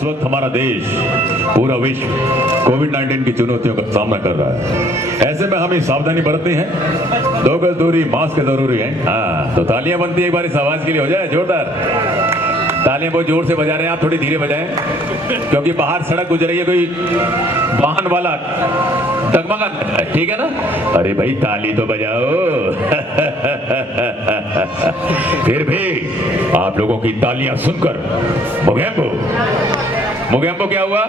इस वक्त हमारा देश, पूरा विश्व कोविड-19 की चुनौतियों का सामना कर रहा है। ऐसे में हमें सावधानी बरतनी है। 2 गज दूरी, मास्क जरूरी है। हाँ, तो तालियां बनती है एक बार इस आवाज के लिए, हो जाए जोरदार। तालियां बहुत जोर से बजा रहे हैं आप, थोड़ी धीरे बजाएं, क्योंकि बाहर सड़क गुजर रही है, कोई वाहन वाला डगमगा, ठीक है ना? अरे भाई ताली तो बजाओ। फिर भी आप लोगों की तालियां सुनकर मुगेम्बो क्या हुआ?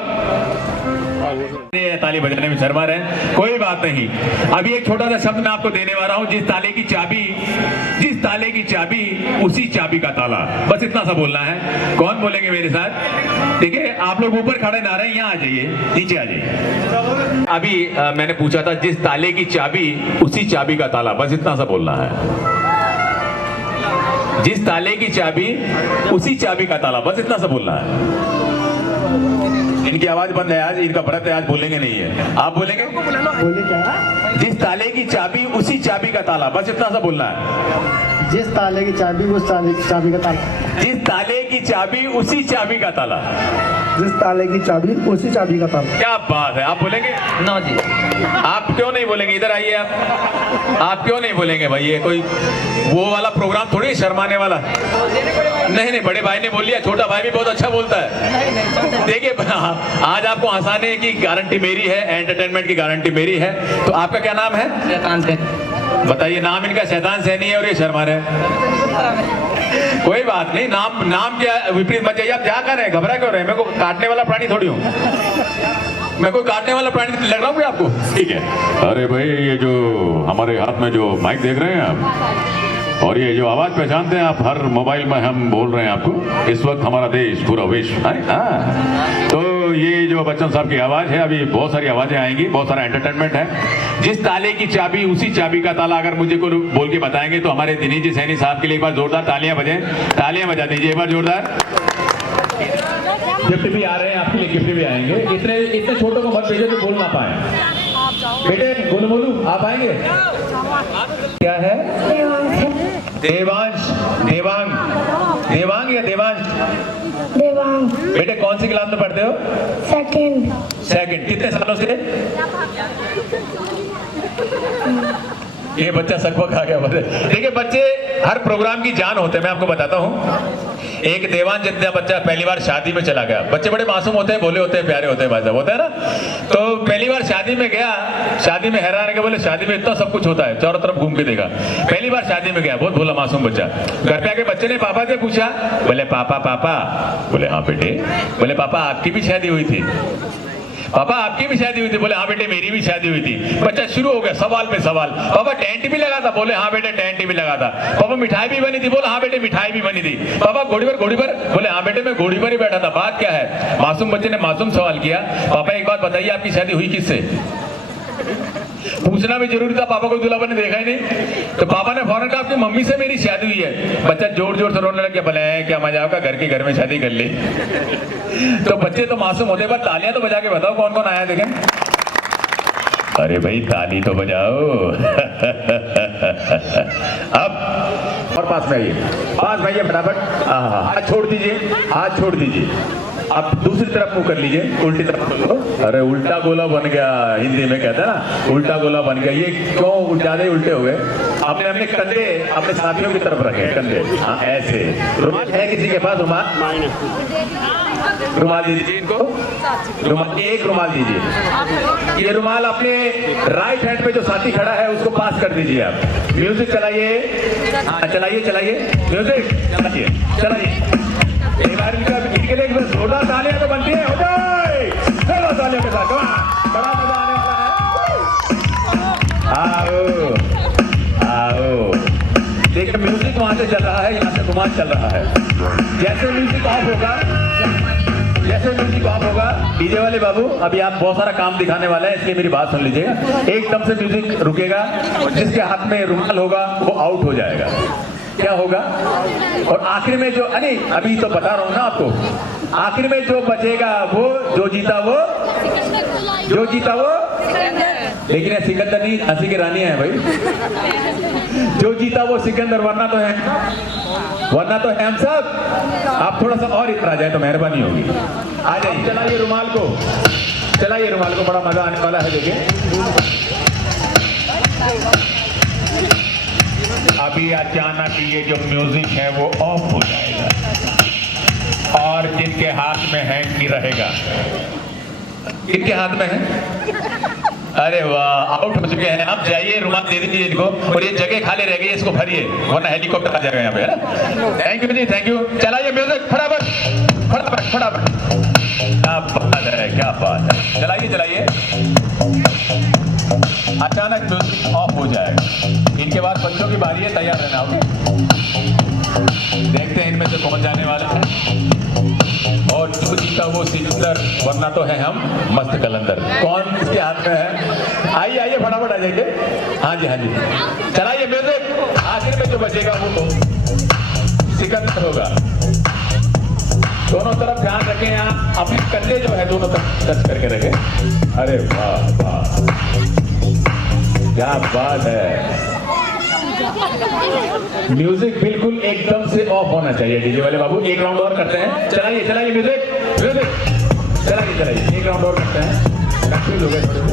ताली बजाने में शर्मा रहे हैं, कोई बात नहीं। अभी एक छोटा सा शब्द मैं आपको देने वाला हूं, जिस ताले की चाबी उसी चाबी का ताला। बस इतना सा बोलना है। कौन बोलेंगे मेरे साथ? ठीक है, आप लोग ऊपर खड़े ना रहे, यहाँ आ जाइए, नीचे आ जाइए। अभी मैंने पूछा था, जिस ताले की चाबी उसी चाबी का ताला। बस इतना सा बोलना है। जिस ताले की चाबी उसी चाबी का ताला, बस इतना सा बोलना है। इनकी आवाज बंद है आज, इनका व्रत है आज, बोलेंगे नहीं है। आप बोलेंगे? बोले क्या? जिस ताले की चाबी उसी चाबी का ताला, बस इतना सा बोलना है। जिस ताले की चाबी उस चाबी का ताला। जिस ताले की चाबी उसी चाबी का ताला। जिस ताले की चाबी उसी चाबी का ताला। क्या बात है, आप बोलेंगे? नो जी। आप क्यों नहीं बोलेंगे? इधर आइए आप क्यों नहीं बोलेंगे भाई? ये कोई वो वाला प्रोग्राम थोड़ी, शर्माने वाला। नहीं, बड़े भाई ने बोल लिया, छोटा भाई भी बहुत अच्छा बोलता है। देखिए, आज आपको हंसाने की गारंटी मेरी है, एंटरटेनमेंट की गारंटी मेरी है। तो आपका क्या नाम है? शैतान सैनी। बताइए। नाम इनका शैतान सैनी है और ये शर्मा रहे। कोई बात नहीं, नाम क्या विपरीत मत जाइए। आप क्या कर रहे हैं? घबरा क्यों रहे हैं? मैं को काटने वाला प्राणी थोड़ी हूँ। मैं कोई काटने वाला प्राणी लग रहा हूँ क्या आपको? ठीक है। अरे भाई, ये जो हमारे हाथ में जो माइक देख रहे हैं आप, और ये जो आवाज पहचानते हैं आप, हर मोबाइल में हम बोल रहे हैं आपको। इस वक्त हमारा देश, पूरा विश्व, हाँ, तो ये जो बच्चन साहब की आवाज है, अभी बहुत सारी आवाजें आएंगी, बहुत सारा एंटरटेनमेंट है। जिस ताले की चाबी उसी चाबी का ताला, अगर मुझे को बोल के बताएंगे तो हमारे दिनेश जी सैनी साहब के लिए एक बार जोरदार तालियां बजाएं। तालियां बजा दीजिए एक बार जोरदार। गिफ्ट भी आ रहे हैं आपके लिए, गिफ्ट भी आएंगे। इतने छोटों को मत भेजो जो बोल ना पाए। बेटे गोलू आप आएंगे? क्या है? देवांश। देवांग या देवांश? देवांग। बेटे कौन सी क्लास में पढ़ते हो? सेकंड। कितने सालों से? ये बच्चा सकपक आ गया। देखिए, बच्चे हर प्रोग्राम की जान होते हैं। मैं आपको बताता हूँ, एक देवान जितना बच्चा पहली बार शादी में चला गया। बच्चे बड़े मासूम होते हैं, भोले होते हैं, प्यारे होते हैं, भाई साहब, होता है ना। तो पहली बार शादी में गया, शादी में हैरान है कि बोले शादी में इतना सब कुछ होता है, चारों तरफ घूम के देखा। पहली बार शादी में गया, बहुत भोला मासूम बच्चा। घर पे आके बच्चे ने पापा से पूछा, बोले पापा। बोले हाँ बेटे। बोले पापा आपकी भी शादी हुई थी? पापा आपकी भी शादी हुई थी? बोले हाँ बेटे मेरी भी शादी हुई थी। बच्चा शुरू हो गया सवाल पे सवाल। पापा टेंट भी लगा था? बोले हाँ बेटे टेंट भी लगा था। पापा मिठाई भी बनी थी? बोले हाँ बेटे मिठाई भी बनी थी। पापा घोड़ी पर? बोले हाँ बेटे मैं घोड़ी पर ही बैठा था। बात क्या है? मासूम बच्चे ने मासूम सवाल किया, पापा एक बात बताइए, आपकी शादी हुई किससे? पूछना भी जरूरी था, पापा को दुल्हा ने देखा ही नहीं। तो पापा ने फौरन कहा आपकी मम्मी से मेरी शादी हुई है। बच्चा जोर जोर से रोने लग गया, बोले क्या मजा होगा, घर में शादी कर ली। तो बच्चे तो मासूम होते, पर तालियां तो बजा के बताओ कौन कौन आया देखें। अरे भाई ताली तो बजाओ। अब और पास में आइए फटाफट। हाथ छोड़ दीजिए। आप दूसरी तरफ मुंह कर लीजिए, उल्टी तरफ बोलो। अरे उल्टा गोला बन गया, हिंदी में कहते हैं ना, उल्टा गोला बन गया। ये क्यों ज्यादा ही उल्टे हो गए? आपने अपने कंधे अपने साथियों की तरफ रखे, कंधे। हाँ ऐसे। रुमाल है किसी के पास? रुमाल दीजिए इनको। एक रुमाल दीजिए। ये रुमाल अपने राइट हैंड पे जो साथी खड़ा है उसको पास कर दीजिए आप। म्यूजिक चलाइए। चलाइए म्यूजिक चलाइए। एक बार इनके लिए जोरदार तालियां तो बनती है, हो जाए तालियों के साथ। बड़ा मजा आने वाला है। आओ। देखिए म्यूजिक वहां से चल रहा है, यहाँ से रुमाल चल रहा है। जैसे म्यूजिक ऑफ होगा, डीजे वाले बाबू अभी आप बहुत सारा काम दिखाने वाला है, इसलिए मेरी बात सुन लीजिएगा। एकदम से म्यूजिक रुकेगा, जिसके हाथ में रुमाल होगा वो आउट हो जाएगा। क्या होगा? और आखिर में जो अभी तो बता रहा हूं ना आपको, आखिर में जो बचेगा वो जो जीता वो लेकिन सिकंदर नहीं, हंसी की रानी है भाई। जो जीता वो सिकंदर, वरना तो है वरना तो हम सब आप थोड़ा सा और इतना आ जाए तो मेहरबानी होगी। आ जाइए, चलाइए रुमाल को, चलाइए रुमाल को, बड़ा मजा आने वाला है। देखिए अभी अचानक ये जो म्यूजिक है वो ऑफ हो जाएगा और जिनके हाथ में हैंग नहीं रहेगा, किनके हाथ में है? अरे वाह, आउट हो चुके हैं। आप जाइए, रुमाल दे दीजिए इनको और ये जगह खाली रह गई, इसको भरिए वरना हेलीकॉप्टर आ जाएगा यहाँ पे, है ना? Thank you ji, thank you. चलाइए म्यूजिक फटाफट फटाफट फटाफट। क्या बात है, क्या बात है। चलाइए चलाइए। अचानक म्यूजिक ऑफ हो जाएगा। इनके बाद बच्चों की बारी है, तैयार रहना। ओके, देखते हैं इनमें से कौन जाने वाला है और जो जीता वो सिकंदर, वरना तो है हम मस्त कलंदर। कौन इसके हाथ में है? आइए आइए फटाफट आ जाइए। हाँ जी हाँ जी, चलाइए म्यूजिक। आखिर में जो बचेगा वो सिकंदर होगा। दोनों तरफ ध्यान रखें, यहाँ अपने कंधे जो है दोनों तरफ टच करके रखें। अरे वाह वाह, क्या बात है। म्यूजिक बिल्कुल एकदम से ऑफ होना चाहिए। डीजे वाले बाबू एक राउंड और करते हैं। चलाइए चलाइए म्यूजिक म्यूजिक, चलाइए चलाइए, एक राउंड और करते हैं। कंफ्यूज हो गए थोड़े से,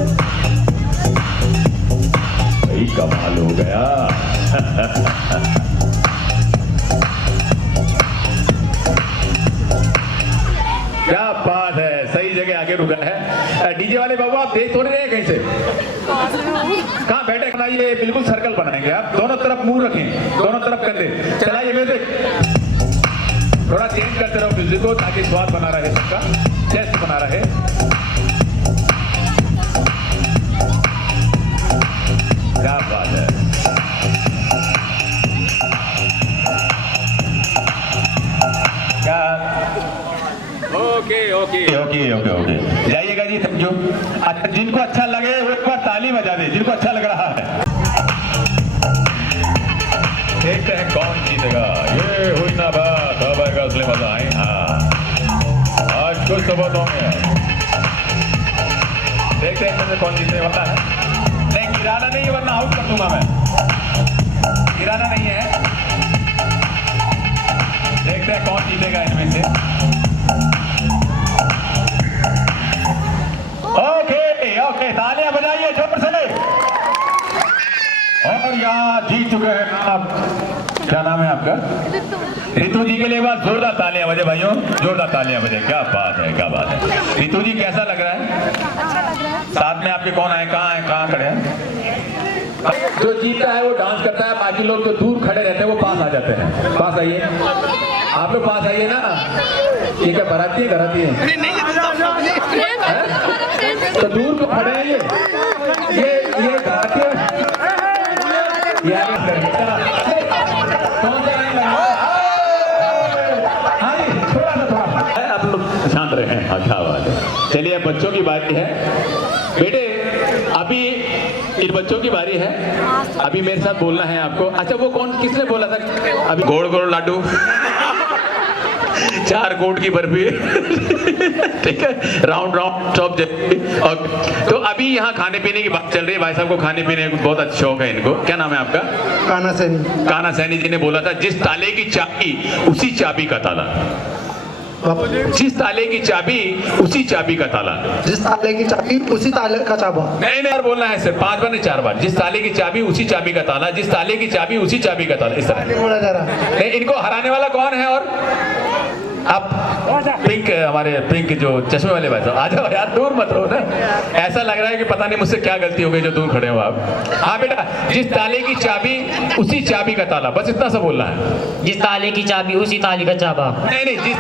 भाई कमाल हो गया। क्या बात है, सही जगह आगे रुका है। डीजे वाले बाबू आप देख थोड़े रहे कहीं से, कहाँ बैठे? ये बिल्कुल सर्कल बनाएंगे आप, दोनों तरफ मुंह रखें, दोनों तरफ कंधे। चलाइए म्यूजिक, थोड़ा चेंज करते रहो म्यूजिक को ताकि स्वाद बना रहे, सबका टेस्ट बना रहे। क्या बात है। क्या okay okay okay okay okay, जाइएगा जी, थैंक यू। अच्छा, जिनको अच्छा लगे वो एक बार ताली बजा दे, जिनको अच्छा लग रहा है। देखते हैं कौन जीतेगा। ये हुई ना बात, अब आएगा असली मजा। आए हाँ, आज कुछ तो बात होंगे। देखते हैं इनमें से कौन जीतने वाला है। नहीं, गिराना नहीं है वरना आउट कर दूंगा मैं। गिराना नहीं है। देखते हैं कौन जीतेगा इनमें से। ओके, तालियां बजाइए जोर से। और यहाँ जीत चुके हैं आप, क्या नाम है आपका? रितु जी के लिए बात जोरदार तालियां बजे भाइयों, जोरदार तालियां बजे। क्या बात है, क्या बात है। रितु जी कैसा लग रहा है? साथ में आपके कौन आए, कहाँ खड़े हैं? जो जीता है वो डांस करता है, बाकी लोग जो दूर खड़े रहते हैं वो पास आ जाते हैं। पास आइए, आप लोग पास आइए ना। ये क्या बराती है, घराती है? तो दूर को खड़े हैं ये घराती है। आप लोग शांत रहे हैं। हाँ, क्या बात है। चलिए अब बच्चों की बारी है। बेटे अभी इन बच्चों की बारी है, अभी मेरे साथ बोलना है आपको। अच्छा, वो कौन, किसने बोला था अभी? गोड़ गोड़ लाडू, 4 गोट की बर्फी, ठीक है, राउंड राउंड चौप जलेबी। और तो अभी यहाँ खाने पीने की बात चल रही है। भाई साहब को खाने पीने का बहुत अच्छा शौक है इनको। क्या नाम है आपका? काना सैनी। काना सैनी जी ने बोला था, जिस ताले की चाबी उसी चाबी का ताला। जिस ताले की चाबी उसी चाबी का ताला। जिस ताले की चाबी उसी ताले का चाबा। नहीं यार, बोलना है सिर्फ 5 बार नहीं 4 बार। जिस ताले की चाबी उसी चाबी का ताला, जिस ताले की चाबी उसी चाबी का ताला, इस तरह बोला जा रहा है। इनको हराने वाला कौन है? और आप पिंक, हमारे पिंक जो चश्मे वाले भाई साहब, आ जाओ यार, दूर मत रहो ना। ऐसा लग रहा है कि पता नहीं मुझसे क्या गलती हो गई जो दूर खड़े हो आप। हाँ बेटा, जिस ताले की चाबी उसी चाबी का ताला, बस इतना सा बोलना है। जिस ताले की चाबी उसी ताले का चाबा। नहीं, जिस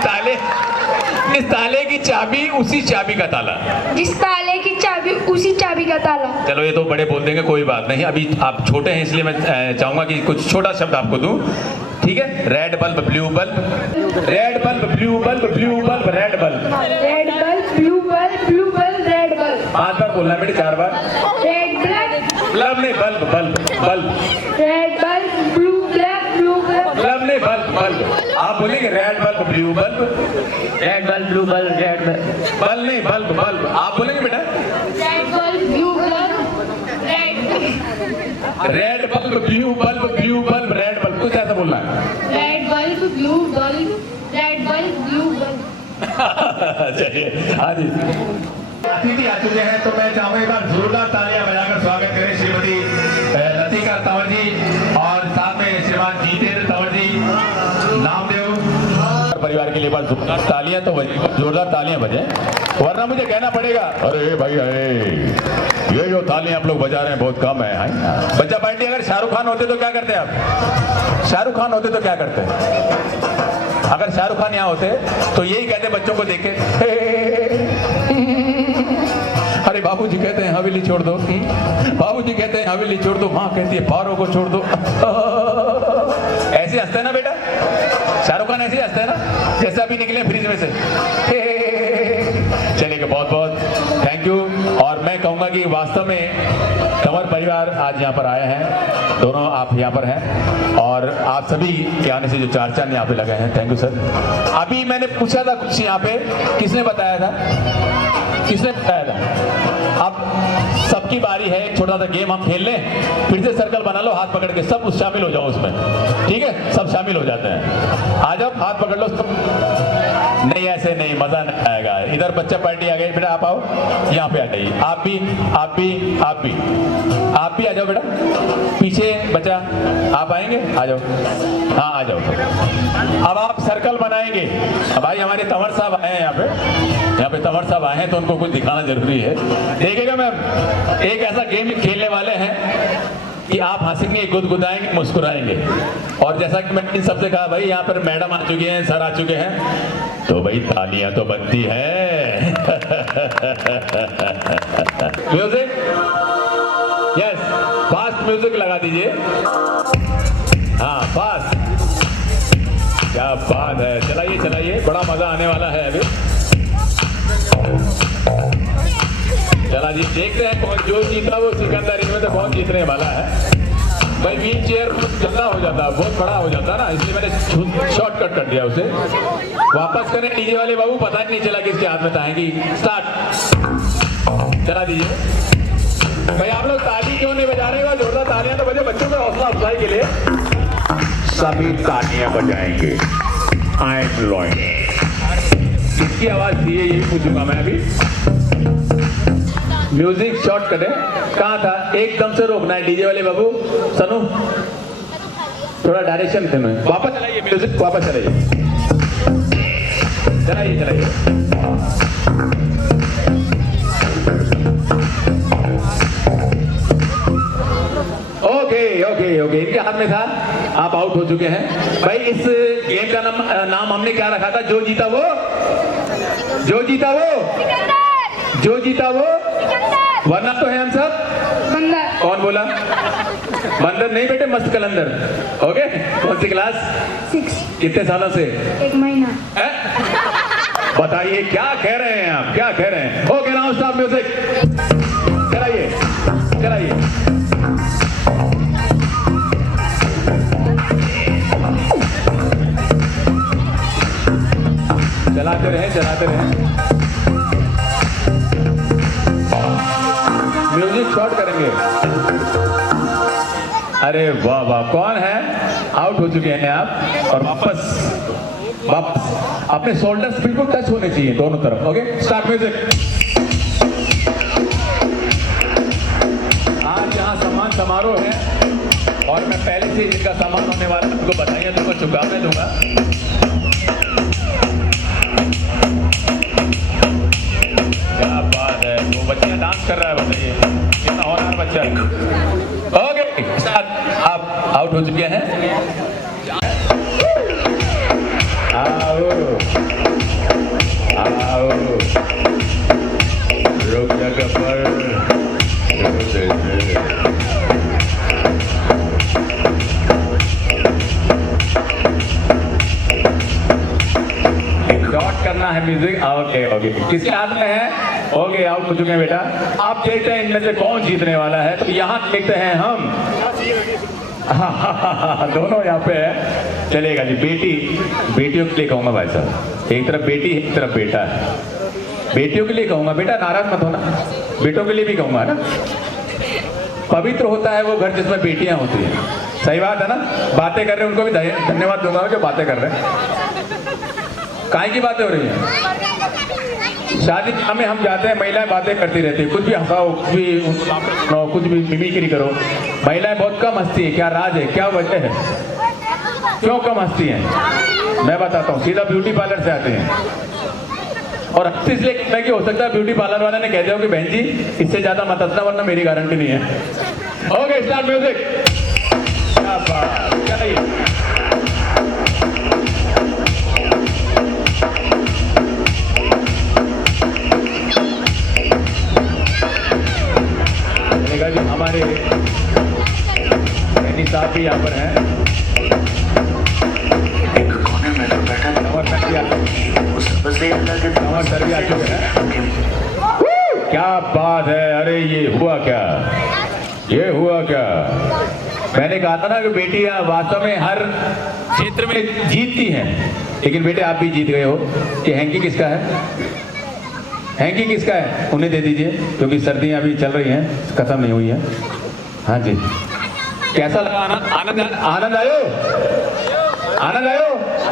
ताले की चाबी उसी चाबी का ताला। जिस ताले की चाबी उसी चाबी का ताला। चलो ये तो बड़े बोल देंगे, कोई बात नहीं। अभी आप छोटे हैं इसलिए मैं चाहूंगा कि कुछ छोटा शब्द आपको दूं, ठीक है? Red bulb, blue bulb, red bulb, blue bulb, blue bulb, red bulb. Red bulb, blue bulb, blue bulb, red bulb. 5 बार बोलना है बेटे, 4 बार। रेड बल्ब, बल्ब नहीं, bulb bulb bulb. Red bulb, blue bulb, blue bulb. Bulb नहीं, bulb bulb. आप बोलेंगे red bulb, blue bulb, red bulb, blue bulb, red bulb. Bulb नहीं, bulb bulb. आप बोलेंगे बेटा red bulb, blue bulb, red. Red bulb blue bulb red bulb, कुछ ऐसा बोलना है। Red bulb blue bulb red bulb blue bulb. चलिए हाँ जी, अतिथि आ चुके हैं तो मैं चाहूंगा एक बार जोरदार तालियां बजाकर स्वागत करें श्रीमती लतिका तंवर जी और साथ में श्रीमान जितेंद्र तंवर जी, नामदेव परिवार के लिए बार जोरदार तालियां तो जोरदार तालियां बजे, वरना मुझे कहना पड़ेगा अरे भाई अरे ये जो तालियां आप लोग बजा रहे हैं बहुत कम है। बच्चा पार्टी अगर शाहरुख खान होते तो क्या करते आप? शाहरुख खान होते तो क्या करते? अगर शाहरुख खान यहाँ होते तो यही कहते बच्चों को देखे, अरे बाबूजी कहते हैं हवेली छोड़ दो, बाबूजी कहते हैं हवेली छोड़ दो, माँ कहती है पारों को छोड़ दो। ऐसे हंसते ना बेटा, शाहरुख खान ऐसे हंसते हैं ना जैसे अभी निकले फ्रिज में से। चलिए बहुत बहुत थैंक यू। और मैं कहूँगा कि वास्तव में तंवर परिवार आज यहाँ पर आए हैं, दोनों आप यहाँ पर हैं और आप सभी के आने से जो चार चांद यहाँ पे लगे हैं, थैंक यू सर। अभी मैंने पूछा था कुछ यहाँ पे, किसने बताया था? किसने बताया था? अब सबकी बारी है, एक छोटा सा गेम हम खेल लें, फिर से सर्कल बना लो, हाथ पकड़ के सब शामिल हो जाओ उसमें, ठीक है? सब शामिल हो जाते हैं, आ जाओ, हाथ पकड़ लो सब। नहीं ऐसे नहीं, मजा नहीं आएगा। इधर बच्चा पार्टी आ गई, बेटा आप आओ, यहाँ पे आ जाइए, आप भी आप भी आप भी आप भी आ जाओ बेटा, पीछे बच्चा आप आएंगे, आ जाओ, हाँ आ जाओ। अब आप सर्कल बनाएंगे। अब भाई हमारे तंवर साहब आए हैं यहाँ पे तंवर साहब आए हैं तो उनको कुछ दिखाना जरूरी है। देखिएगा मैम, एक ऐसा गेम खेलने वाले हैं कि आप हंसेंगे, गुदगुदाएंगे, मुस्कुराएंगे। और जैसा कि मैंने इन सबसे कहा भाई यहाँ पर मैडम आ चुके हैं, सर आ चुके हैं, तो भाई तालियां तो बनती है। म्यूजिक, यस, फास्ट म्यूजिक लगा दीजिए, हाँ फास्ट, क्या बात है, चलाइए चलाइए, बड़ा मजा आने वाला है अभी। चला जी, देखते हैं कौन जो जीता वो सिकंदर, इनमें तो कौन जीतने वाला है। भाई व्हील चेयर जल्दा हो जाता, बहुत बड़ा हो जाता ना, इसलिए मैंने शॉर्टकट कर दिया उसे। वापस करें डीजे वाले बाबू, पता ही नहीं चला किसके हाथ में आएगी। स्टार्ट, चला दीजिए। भाई आप लोग ताली क्यों नहीं बजा रहे हो? जोरदार तालियां तो बजे, बच्चों को हौसला अफजाई के लिए सभी तालियां बजाएंगे। आई एम लॉइंग, किसकी आवाज थी यही पूछूंगा मैं अभी। म्यूजिक शॉर्ट करें, कहाँ था? एकदम से रोकना है डीजे वाले बाबू। सनू थोड़ा डायरेक्शन थे, मैं वापस चलाइए म्यूजिक, वापस चलाइए, चलाइए चलाइए। ओके ओके ओके, इनके हाथ में था, आप आउट हो चुके हैं। भाई इस गेम का नाम हमने क्या रखा था? जो जीता वो, जो जीता वो, जो जीता वो, वरना तो है हम सब बंदर। कौन बोला? बंदर नहीं बेटे, मस्त कलंदर। ओके, कौन सी क्लास? 6। कितने सालों से? 1 महीना। बताइए क्या कह रहे हैं आप, क्या कह रहे हैं? ओके नाउ स्टॉप म्यूजिक, चलाइए चलाइए। चलाते रहे चलाते रहे, म्यूजिक शॉर्ट करेंगे। अरे वाह वाह, कौन है? आउट हो चुके हैं आप, और वापस वापस अपने शोल्डर्स बिल्कुल टच होने चाहिए दोनों तरफ। Okay, start music. आज यहाँ सम्मान समारोह है और मैं पहले से जिनका सम्मान होने वाला है उनको बधाइयाँ दूंगा, शुभकामनाएं दूंगा। क्या बात है, वो बच्चा डांस कर रहा है, बताइए कितना होनहार बच्चा है। ओके स्टार्ट, आप आउट हो चुके हैं। आओ आओ, रुक जगह पर, शॉर्ट करना है म्यूजिक। ओके ओके, किसके हाथ में है? ओके, आउट हो चुके हैं बेटा। आप देखते हैं इनमें से कौन जीतने वाला है, तो यहाँ देखते हैं हम। दोनों यहाँ पे है, चलेगा जी। बेटियों के लिए कहूँगा भाई साहब, एक तरफ बेटी है एक तरफ बेटा है। बेटियों के लिए कहूँगा, बेटा नाराज मत होना, बेटों के लिए भी कहूँगा ना। पवित्र होता है वो घर जिसमें बेटियां होती हैं। सही बात है ना? बातें कर रहे हैं उनको भी धन्यवाद दूंगा जो बातें कर रहे हैं। काहे की बातें हो रही हैं? शादी में हम जाते हैं, महिलाएं बातें करती रहती है, कुछ भी हंसाओ, कुछ भी मिमिक्री करो। महिलाएं बहुत कम हंसती है, क्या राज है, क्या वजह है, क्यों कम हंसती हैं? मैं बताता हूँ, सीधा ब्यूटी पार्लर से आते हैं और हंसती इसलिए कहना कि हो सकता है ब्यूटी पार्लर वाले ने कह दिया कि बहन जी इससे ज्यादा मत हंसना वरना मेरी गारंटी नहीं है। Okay, start music. क्या बात, क्या नहीं? जी हमारे सैनी साहब भी यहाँ पर हैं। एक कोने में तो बैठा सर भी आ चुके हैं। क्या बात है, अरे ये हुआ क्या, ये हुआ क्या? मैंने कहा था ना कि बेटियां वास्तव में हर क्षेत्र में जीतती हैं, लेकिन बेटे आप भी जीत गए हो। कि हैंकी किसका है? हैंकी किसका है? उन्हें दे दीजिए, क्योंकि सर्दियां अभी चल रही हैं, खत्म नहीं हुई हैं। हाँ जी, कैसा लगा? आनंद आनंद आयो, आनंद आयो?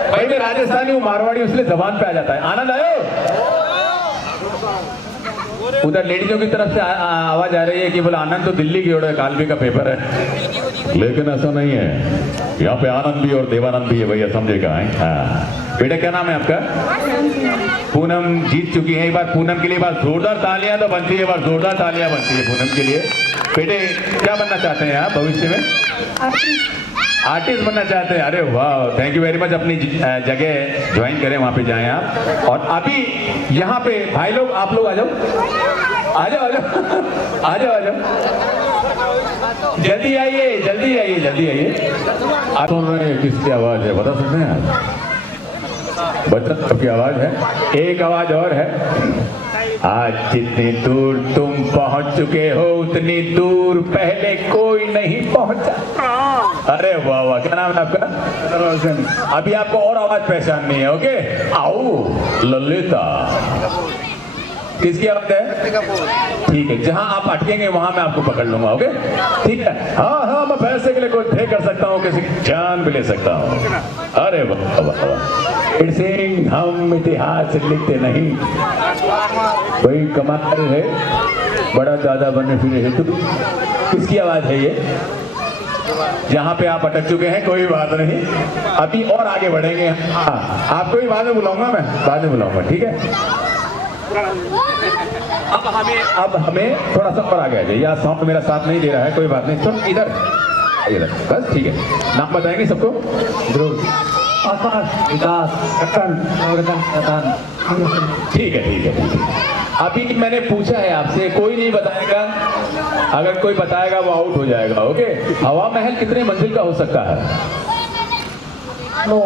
भाई मैं राजस्थानी हूँ, मारवाड़ी, इसलिए जबान पे आ जाता है। आनंद आयो? उधर लेडीजों की तरफ से आवाज आ रही है कि बोला आनंद तो दिल्ली की ओर है, कालवी का पेपर है। लेकिन ऐसा नहीं है, यहाँ पे आनंद भी और देवानंद भी है भैया, समझेगा। हाँ बेटा, क्या नाम है आपका? पूनम जीत चुकी है। एक बार पूनम के लिए बार जोरदार तालियां तो बनती है, बार जोरदार तालियां बनती है पूनम के लिए। बेटे क्या बनना चाहते हैं आप भविष्य में? आर्टिस्ट बनना चाहते हैं? अरे वाह, थैंक यू वेरी मच। अपनी जगह ज्वाइन करें, वहाँ पे जाएं आप। और अभी यहाँ पे भाई लोग, आप लोग आ जाओ, आ जाओ, आ जाओ, आ जाओ, आ जाओ, जल्दी आइए, जल्दी आइए, जल्दी आइए। आप सुन रहे हैं किसकी आवाज़ है, बता सकते हैं आप? बच्चा सबकी आवाज़ है। एक आवाज़ और है, आज जितनी दूर तुम पहुंच चुके हो उतनी दूर पहले कोई नहीं पहुंचा। अरे वाह वाह, क्या नाम है आपका? अभी आपको और आवाज पहचाननी है। ओके, आओ ललिता। किसकी आवाज है? ठीक है, जहां आप अटकेंगे वहां मैं आपको पकड़ लूंगा। ओके, ठीक है। हाँ हाँ, मैं पैसे के लिए कोई थे कर सकता हूँ, किसी की जान भी ले सकता हूँ। अरे वाह वाह वाह, सिंह हम इतिहास लिखते नहीं, कोई कमाल है, बड़ा दादा बने फिरे है। तू किसकी आवाज है ये? जहाँ पे आप अटक चुके हैं, कोई बात नहीं, अभी और आगे बढ़ेंगे। हाँ, आपको भी बाद में बुलाऊंगा, मैं बाद में बुलाऊंगा, ठीक है? अब हमें थोड़ा सा और आगे आ जाइए। यहाँ साउंड मेरा साथ नहीं दे रहा है, कोई बात नहीं। तो इधर इधर बस, ठीक है। नाम बताएंगे सबको? जरूर। आकाश, विकास, रतन, ठीक है, ठीक है, ठीक है। अभी मैंने पूछा है आपसे, कोई नहीं बताएगा। अगर कोई बताएगा वो आउट हो जाएगा। ओके, हवा महल कितने मंजिल का हो सकता है? 9,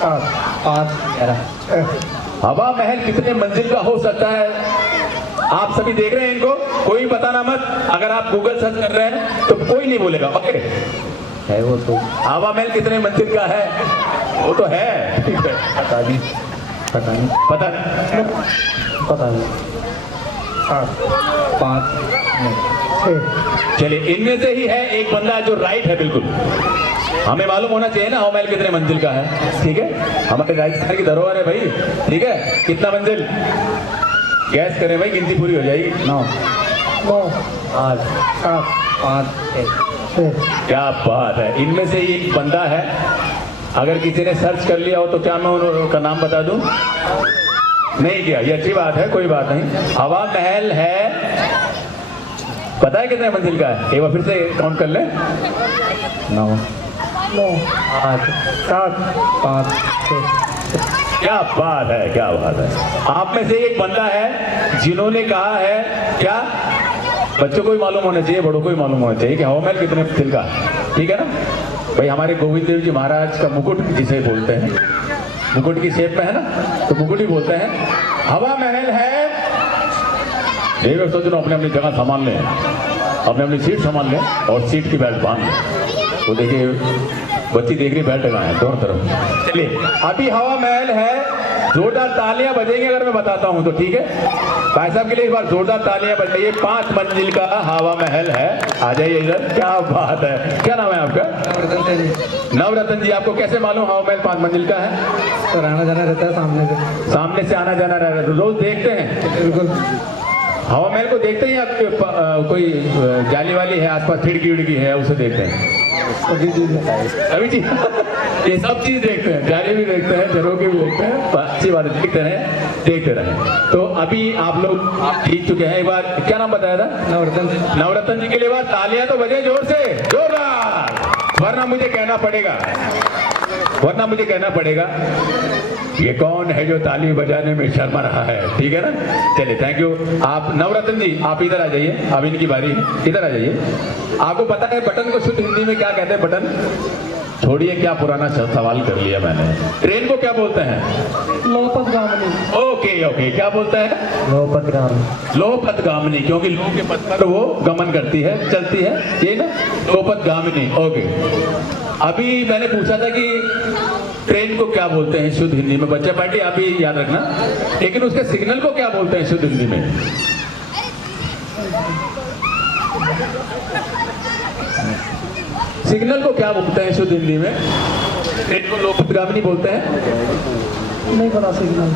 7, 5, 11। हवा महल कितने मंजिल का हो सकता है? आप सभी देख रहे हैं इनको, कोई बताना मत। अगर आप गूगल सर्च कर रहे हैं तो कोई नहीं बोलेगा। ओके, है वो तो। हवा महल कितने मंजिल का है? वो तो है, ठीक है। पता नहीं, पता नहीं, पता नहीं, पता नहीं। 8, 5, 6। चलिए, इनमें से ही है एक बंदा जो राइट है बिल्कुल। हमें मालूम होना चाहिए ना हवा महल कितने मंजिल का है, ठीक है? हमारे राजस्थान की धरोहर है भाई, ठीक है? कितना मंजिल? गैस करें भाई, गिनती पूरी हो जाएगी। 9, 8, 7, 5, 6। क्या बात है, इनमें से ही एक बंदा है। अगर किसी ने सर्च कर लिया हो तो क्या मैं उनका नाम बता दूं? नहीं किया, ये अच्छी बात है, कोई बात नहीं। हवा महल है, पता है कितने मंजिल का है? एक बार फिर से काउंट कर ले। 9, 8, 7, 5, 6। क्या बात है, क्या बात है। आप में से एक बंदा है जिन्होंने कहा है, क्या बच्चों को भी मालूम होना चाहिए, बड़ों को भी मालूम होना चाहिए कि हवा महल कितने मंजिल का है, ठीक है ना भाई? हमारे गोविंद देव जी महाराज का मुकुट जिसे बोलते हैं, मुकुट की शेप में है ना, तो मुकुट ही बोलते हैं। हवा महल है, सोचो अपने अपनी जगह संभाल लें, अपने अपनी सीट संभाल लें और सीट की बेल्ट बांध लें। वो देखिए बच्ची देख रही, बेल्ट लगाए दोनों तरफ। चलिए, अभी हवा महल है जोरदार तालियां बजेंगी अगर मैं बताता हूं तो, ठीक है? भाई साहब के लिए एक बार जोरदार तालियां बजाइए। 5 मंजिल का हवा महल है। आ जाइए इधर। क्या बात है, क्या नाम है आपका? नवरत्न जी। आपको कैसे मालूम हवा महल 5 मंजिल का है? सर आना जाना रहता है सामने से आना जाना रह रहा है, रोज देखते हैं? बिल्कुल। हवा महल को देखते हैं या कोई जाली वाली है आसपास, खिड़की विड़की है, उसे देखते हैं? सभी चीज अभी जी ये सब चीज देखते हैं, जाली भी देखते हैं, झरोके भी देखते हैं। अच्छी बात है, देखते रहे। तो अभी आप लोग जीत चुके हैं। एक बार क्या नाम बताया था? नवरत्न जी के लिए बार तालियां तो बजे जोर से, जोरदार। वरना मुझे कहना पड़ेगा ये कौन है जो ताली बजाने में शर्मा रहा है, ठीक है ना? चलिए, थैंक यू। आप नवरत्न जी आप इधर आ जाइए, अब इनकी बारी है, इधर आ जाइए। आपको पता है बटन को शुद्ध हिंदी में क्या कहते हैं? बटन छोड़िए, क्या पुराना सवाल कर लिया मैंने। ट्रेन को क्या बोलते हैं? लोपथगामिनी। ओके, क्या बोलते हैं? लोपथगामिनी, क्योंकि लो के पथ पर वो गमन करती है, चलती है, ये ना, लोपथगामिनी। ओके। अभी मैंने पूछा था कि ट्रेन को क्या बोलते हैं शुद्ध हिंदी में? बच्चा पार्टी आप भी याद रखना। लेकिन उसके सिग्नल को क्या बोलते हैं शुद्ध हिंदी में? सिग्नल को क्या बोलते हैं शुद्ध हिंदी में? ट्रेन को लोपथगामिनी बोलते हैं? नहीं पता सिग्नल।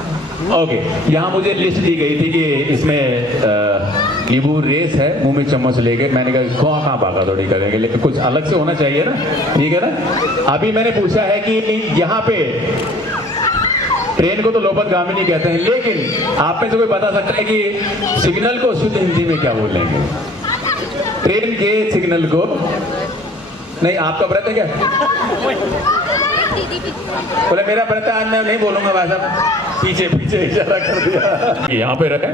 ओके। यहाँ मुझे लिस्ट दी गई थी कि इसमें नींबू रेस है, मुंह में चम्मच लेके। मैंने कहा कहाँ भागा दौड़ी करेंगे, लेकिन कुछ अलग से होना चाहिए ना, ठीक है ना? अभी मैंने पूछा है कि यहाँ पे ट्रेन को तो लोपथगामिनी कहते हैं, लेकिन आप में से कोई बता सकता है कि सिग्नल को शुद्ध हिंदी में क्या बोलेंगे? ट्रेन के सिग्नल को नहीं। आपका व्रत है क्या? बोले मेरा व्रत है, आज मैं नहीं बोलूंगा भाई साहब। पीछे इशारा कर दिया। यहाँ पे रखे।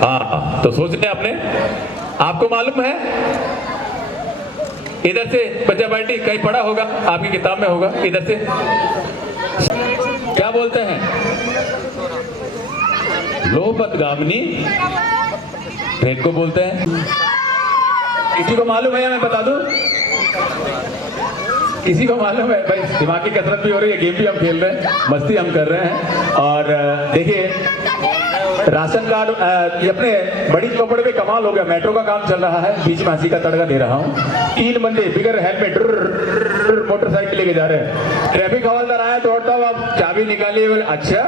हाँ, तो सोच लें आपने। आपको मालूम है इधर से बच्चा पार्टी कहीं पढ़ा होगा, आपकी किताब में होगा। इधर से क्या बोलते हैं? लोपथगामिनी ट्रेन को बोलते हैं। किसी को मालूम है या मैं बता दूं? किसी को मालूम है? भाई दिमागी कसरत भी हो रही है, गेम भी हम खेल रहे हैं, मस्ती हम कर रहे हैं। और देखिए राशन कार्ड, ये अपने बड़ी चौपड़ पे कमाल हो गया। मेट्रो का काम चल रहा है, बीच में हंसी का तड़का दे रहा हूँ। 3 बंदे बिगर हेलमेट मोटरसाइकिल लेके जा रहे हैं। ट्रैफिक हवलदार आया दौड़ता हुआ, चाबी निकाली। बोले अच्छा,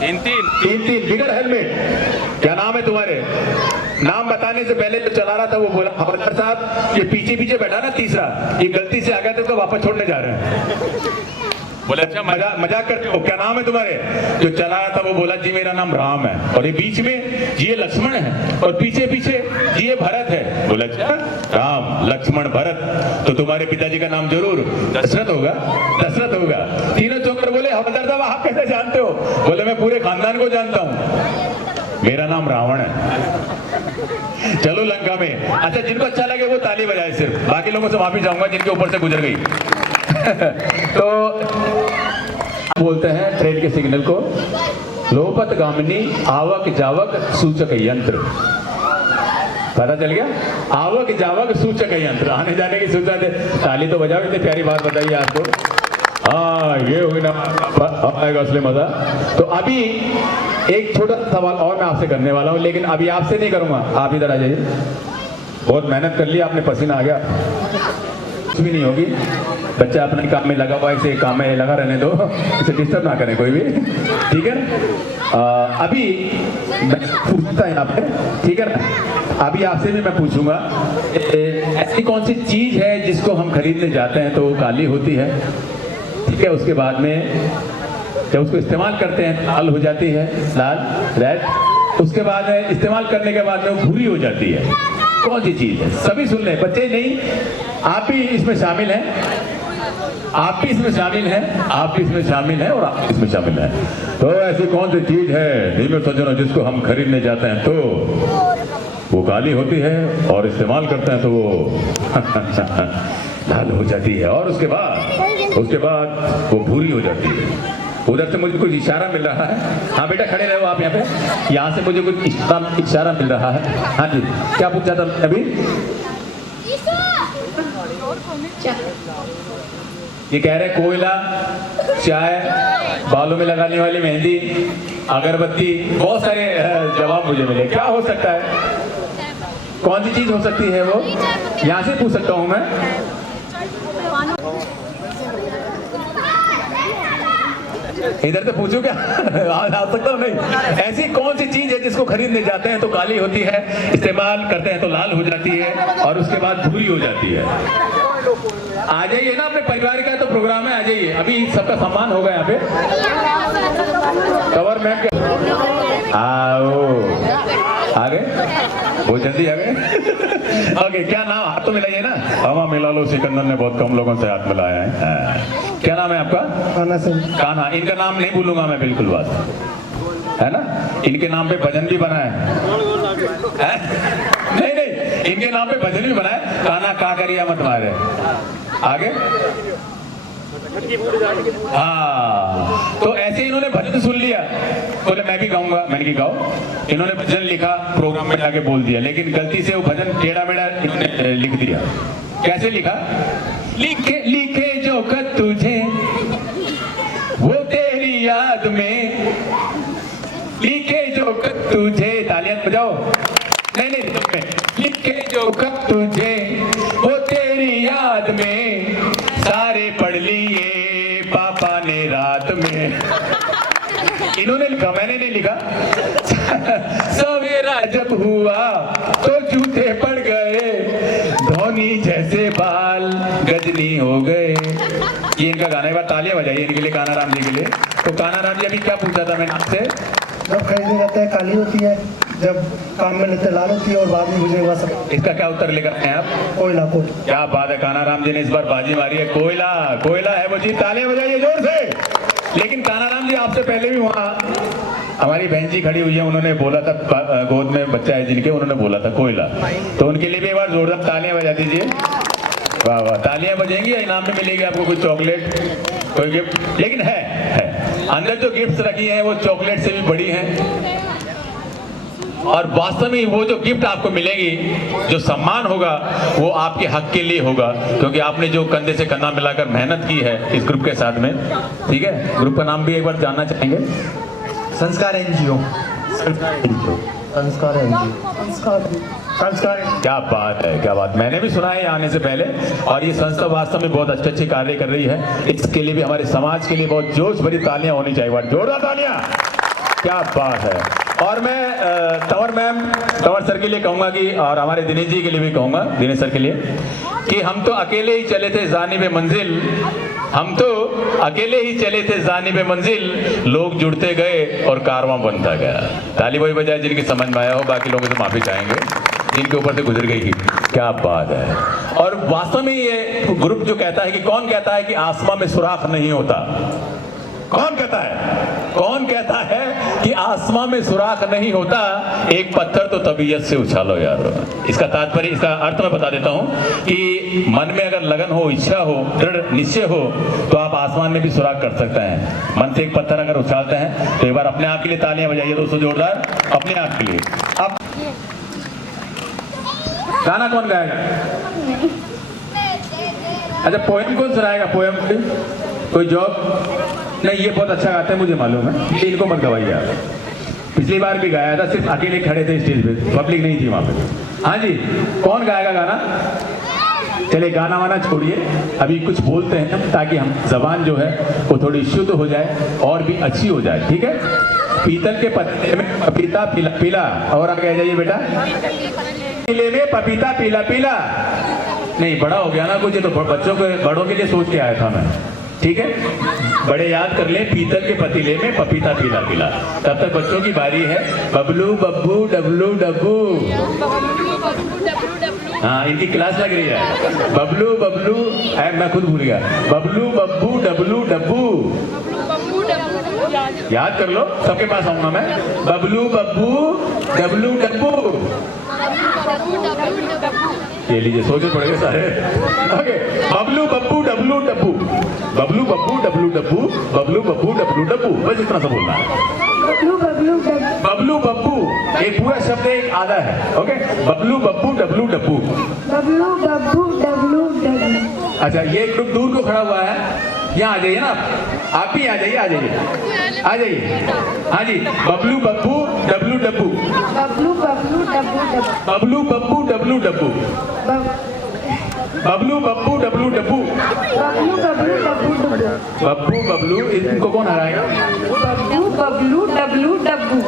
तीन बिगर हेलमेट। क्या नाम है तुम्हारे? नाम बताने से पहले जो चला रहा था वो बोला हवलदार साहब ये पीछे बैठा ना तीसरा, ये गलती से आ गया तो वापस छोड़ने जा रहे हैं। बोले अच्छा मजाक करते हो, क्या नाम है तुम्हारे? जो चला रहा था वो बोला जी मेरा नाम राम है, और ये बीच में जी ये लक्ष्मण है, और पीछे जी ये भरत है। बोले अच्छा, राम लक्ष्मण भरत, तो तुम्हारे पिताजी का नाम जरूर दशरथ होगा। तीनों चौकर बोले हवलदार साहब आप कैसे जानते हो? बोले मैं पूरे खानदान को जानता हूँ, मेरा नाम रावण है। चलो लंका में। अच्छा, जिनको अच्छा लगे वो ताली बजाए, सिर्फ बाकी लोगों से माफी चाहूंगा जिनके ऊपर से गुजर गई। तो बोलते हैं ट्रेन के सिग्नल को लोपथगामिनी आवक जावक सूचक यंत्र। पता चल गया? आवक जावक सूचक यंत्र, आने जाने की सूचना दे। ताली तो बजाओ, इतनी प्यारी बात बताइए आपको। हाँ, ये होगी ना, आएगा असली मजा। तो अभी एक छोटा सवाल और मैं आपसे करने वाला हूं, लेकिन अभी आपसे नहीं करूंगा। आप इधर आ जाइए। बहुत मेहनत कर ली आपने, पसीना आ गया। कुछ भी नहीं होगी, बच्चा अपने काम में लगा हुआ, इसे काम में लगा रहने दो, इसे डिस्टर्ब ना करें कोई भी, ठीक है? अभी मैं पूछता है यहाँ पे, ठीक है ना? अभी आपसे भी मैं पूछूंगा, ऐसी कौन सी चीज है जिसको हम खरीदने जाते हैं तो वो काली होती है, ठीक है? उसके बाद में जब उसको इस्तेमाल करते हैं लाल हो जाती है, लाल रेड। उसके बाद इस्तेमाल करने के बाद में वो भूरी हो जाती है। कौन सी चीज है? सभी सुन लें, बच्चे नहीं, आप भी इसमें शामिल हैं, आप भी इसमें शामिल हैं, आप भी इसमें शामिल हैं, और आप भी इसमें शामिल हैं। तो ऐसी कौन सी चीज है धीमे सज्जनों जिसको हम खरीदने जाते हैं तो वो काली होती है, और इस्तेमाल करते हैं तो वो लाल हो जाती है, और उसके बाद वो भूरी हो जाती है। उधर से मुझे कुछ इशारा मिल रहा है। हाँ बेटा खड़े रहो आप यहाँ पे। यहाँ से मुझे कुछ इशारा मिल रहा है। हाँ जी, क्या पूछा था अभी? ये कह रहे कोयला, चाय, बालों में लगाने वाली मेहंदी, अगरबत्ती, बहुत सारे जवाब मुझे मिले। क्या हो सकता है? कौन सी चीज हो सकती है वो? यहाँ से पूछ सकता हूँ मैं। इधर से पूछू क्या? आ सकता हूँ नहीं। ऐसी कौन सी चीज है जिसको खरीदने जाते हैं तो काली होती है, इस्तेमाल करते हैं तो लाल हो जाती है और उसके बाद भूरी हो जाती है? आ जाइए ना, अपने परिवार का तो प्रोग्राम है, आ जाइए। अभी सबका सम्मान होगा यहाँ पे। कवर मैम आओ, आ गए, बहुत जल्दी आ गए। ओके, क्या नाम? हाथ तो मिलाइए ना। हवा मिला लो, सिकंदर ने बहुत कम लोगों से हाथ मिलाया है। क्या नाम है आपका? कान्हा सिंह। कान्हा। इनका नाम नहीं भूलूंगा मैं, बिल्कुल बात है ना। इनके नाम पे भजन भी बना है? नहीं नहीं, इनके नाम पे भजन भी बना है, कान्हा का करिया मत मारे। आगे हाँ, तो ऐसे इन्होंने भजन सुन लिया, बोले मैं भी गाऊंगा। मैंने कहा गाओ। इन्होंने भजन लिखा, प्रोग्राम में जाके बोल दिया, लेकिन गलती से वो भजन टेढ़ा मेढ़ा इन्होंने लिख दिया। कैसे लिखा? लिखे लिखे जो खत तुझे वो तेरी याद में, लिखे जो खत तुझे, तालियां बजाओ। नहीं नहीं, तुम में लिखे जो खत तुझे वो तेरी याद में, सारे पढ़ लिए पापा ने रात में। इन्होंने लिखा, मैंने नहीं लिखा। सवेरा जब हुआ तो जूते पड़ गए, धोनी जैसे बाल गजनी हो गए। ये इनका गाना है। एक बार तालियां बजाइए इनके लिए, कान्हा राम जी के लिए। तो कान्हा राम जी अभी क्या पूछा था मैंने आपसे? जब खरीदने जाते हैं काली होती है, जब काम में लेते लाल होती है और बाद में गुजरे हुआ सब। इसका क्या उत्तर लेकर आए हैं आप? कोयला। क्या बात है, कान्हा राम जी ने इस बार बाजी मारी है। कोयला, कोयला है वो जी। तालियां बजाइए जोर से। लेकिन कान्हा राम जी आपसे पहले भी वहाँ हमारी बहन जी खड़ी हुई है, उन्होंने बोला था, गोद में बच्चा है जिनके, उन्होंने बोला था कोयला। तो उनके लिए भी एक बार जोरदार तालियां बजा दीजिए। वाह वाह, तालियां बजेंगी। इनाम में मिलेगी आपको कोई चॉकलेट, कोई गिफ्ट। लेकिन है अंदर जो गिफ्ट्स रखी हैं वो चॉकलेट से भी बड़ी हैं। और वास्तव में वो जो गिफ्ट आपको मिलेगी, जो सम्मान होगा, वो आपके हक के लिए होगा, क्योंकि आपने जो कंधे से कंधा मिलाकर मेहनत की है इस ग्रुप के साथ में। ठीक है, ग्रुप का नाम भी एक बार जानना चाहेंगे? संस्कार एनजीओ। संस्कार एनजीओ। संस्कार। क्या बात है, क्या बात। मैंने भी सुना है आने से पहले, और ये संस्था वास्तव में बहुत अच्छे अच्छे कार्य कर रही है। इसके लिए भी हमारे समाज के लिए बहुत जोश भरी तालियां होनी चाहिए। बार जोरदार तालियां। क्या बात है। और मैं तंवर सर के लिए कहूंगा कि, और हमारे दिनेश जी के लिए भी कहूंगा, दिनेश सर के लिए, कि हम तो अकेले ही चले थे जानिबे मंजिल, हम तो अकेले ही चले थे जानिबे मंजिल, लोग जुड़ते गए और कारवां बनता गया। ताली वही बजाय जिनकी समझ में आया हो, बाकी लोगों से माफी चाहेंगे जिनके ऊपर से गुजर गई। क्या बात है। और वास्तव में ये ग्रुप जो कहता है कि, कौन कहता है कि आसमां में सुराख नहीं होता? कौन कहता है? कौन कहता है कि आसमां में सुराख नहीं होता? एक पत्थर तो तबीयत से उछालो यार। इसका तात्पर्य, इसका अर्थ मैं बता देता हूं कि मन में अगर लगन हो, इच्छा हो, दृढ़ निश्चय हो, तो आप आसमान में भी सुराख कर सकते हैं। मन से एक पत्थर अगर उछालते हैं तो एक बार अपने आप के लिए तालियां बजाइए दोस्तों, जोरदार, अपने आप के लिए। अब गाना कौन गाएगा? अच्छा, पोएम कौन सुनाएगा? पोएम कोई जॉब? नहीं, ये बहुत अच्छा गाते हैं, मुझे मालूम है। ये इनको मत गवाइए आप। पिछली बार भी गाया था, सिर्फ अकेले खड़े थे स्टेज पे, पब्लिक नहीं थी वहां पे। हाँ जी, कौन गाएगा गाना? चलिए, गाना वाना छोड़िए, अभी कुछ बोलते हैं ताकि हम जबान जो है वो थोड़ी शुद्ध हो जाए और भी अच्छी हो जाए। ठीक है। पीतल के पत्ते में पपीता पीला पीला, और आगे आ जाइए बेटा। पीले में पपीता पीला पीला। नहीं, बड़ा हो गया ना कुछ, तो बच्चों के, बड़ों के लिए सोच के आया था मैं। ठीक है, बड़े याद कर ले, पीतल के पतीले में पपीता पीला पीला। तब तक बच्चों की बारी है। बबलू बब्बू डब्लू डब्बू। हाँ, इनकी क्लास लग रही है। बबलू बबलू, मैं खुद भूल गया। बबलू बब्बू डब्लू डब्बू। याद कर लो, सबके पास आऊंगा मैं। बबलू बब्बू डब्लू डब्बू। ये लीजिए, सोचे पड़ेगा सारे। ओके, बबलू बब्बू डब्लू डब्बू, बबलू बब्बू डब्लू डब्बू, बबलू बब्बू डब्लू डब्बू, बस इतना सा बोलना है। बबलू बब्बू, एक पूरा शब्द एक आधा है। ओके, बबलू बब्बू डब्लू डब्बू, बबलू बब्बू डब्लू डब्लू। अच्छा, ये ग्रुप दूर को खड़ा हुआ है, यहाँ आ जाइए ना आप भी आ जाइए, आ जाइए, आ जाइए। हाँ जी, बबलू बब्बू डब्लू डब्बू, बबलू बबलू डब्बू डब्बू, बबलू बब्बू डब्लू डब्बू, बबलू बब्बू डब्लू डब्बू, बबलू बबलू डब्बू डब्बू, बब्बू बबलू, इनको कौन हराएगा? बबलू बबलू डब्लू डब्बू,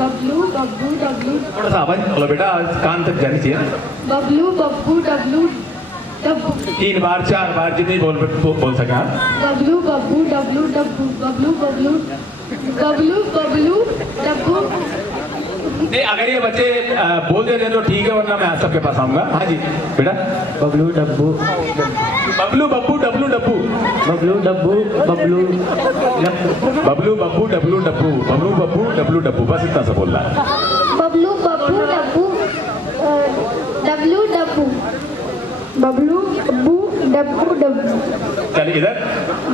बबलू बब्बू डब्लू, थोड़ा सा आवाज बोलो बेटा, कान तक जानी चाहिए ना। बबलू बब्बू डब्लू डब्बू, 3 बार 4 बार जितनी बोल सके आप। बबलू बब्बू डब्लू डब्बू, बबलू बबलू, बबलू बबलू डब्बू। नहीं, अगर ये बच्चे बोल देते तो ठीक है, वरना मैं आज सबके पास आऊंगा। हाँ जी बेटा, बबलू डब्बू, बबलू बब्बू डब्लू डब्बू, बबलू डब्बू, बबलू बबलू बब्बू डब्लू डब्बू, बबलू बब्बू डब्लू डब्बू, बस इतना सा बोलना है। बबलू बब्बू डब्बू डब्लू डब्बू, बबलू बब्बू डब्बू डब्बू, चलिए इधर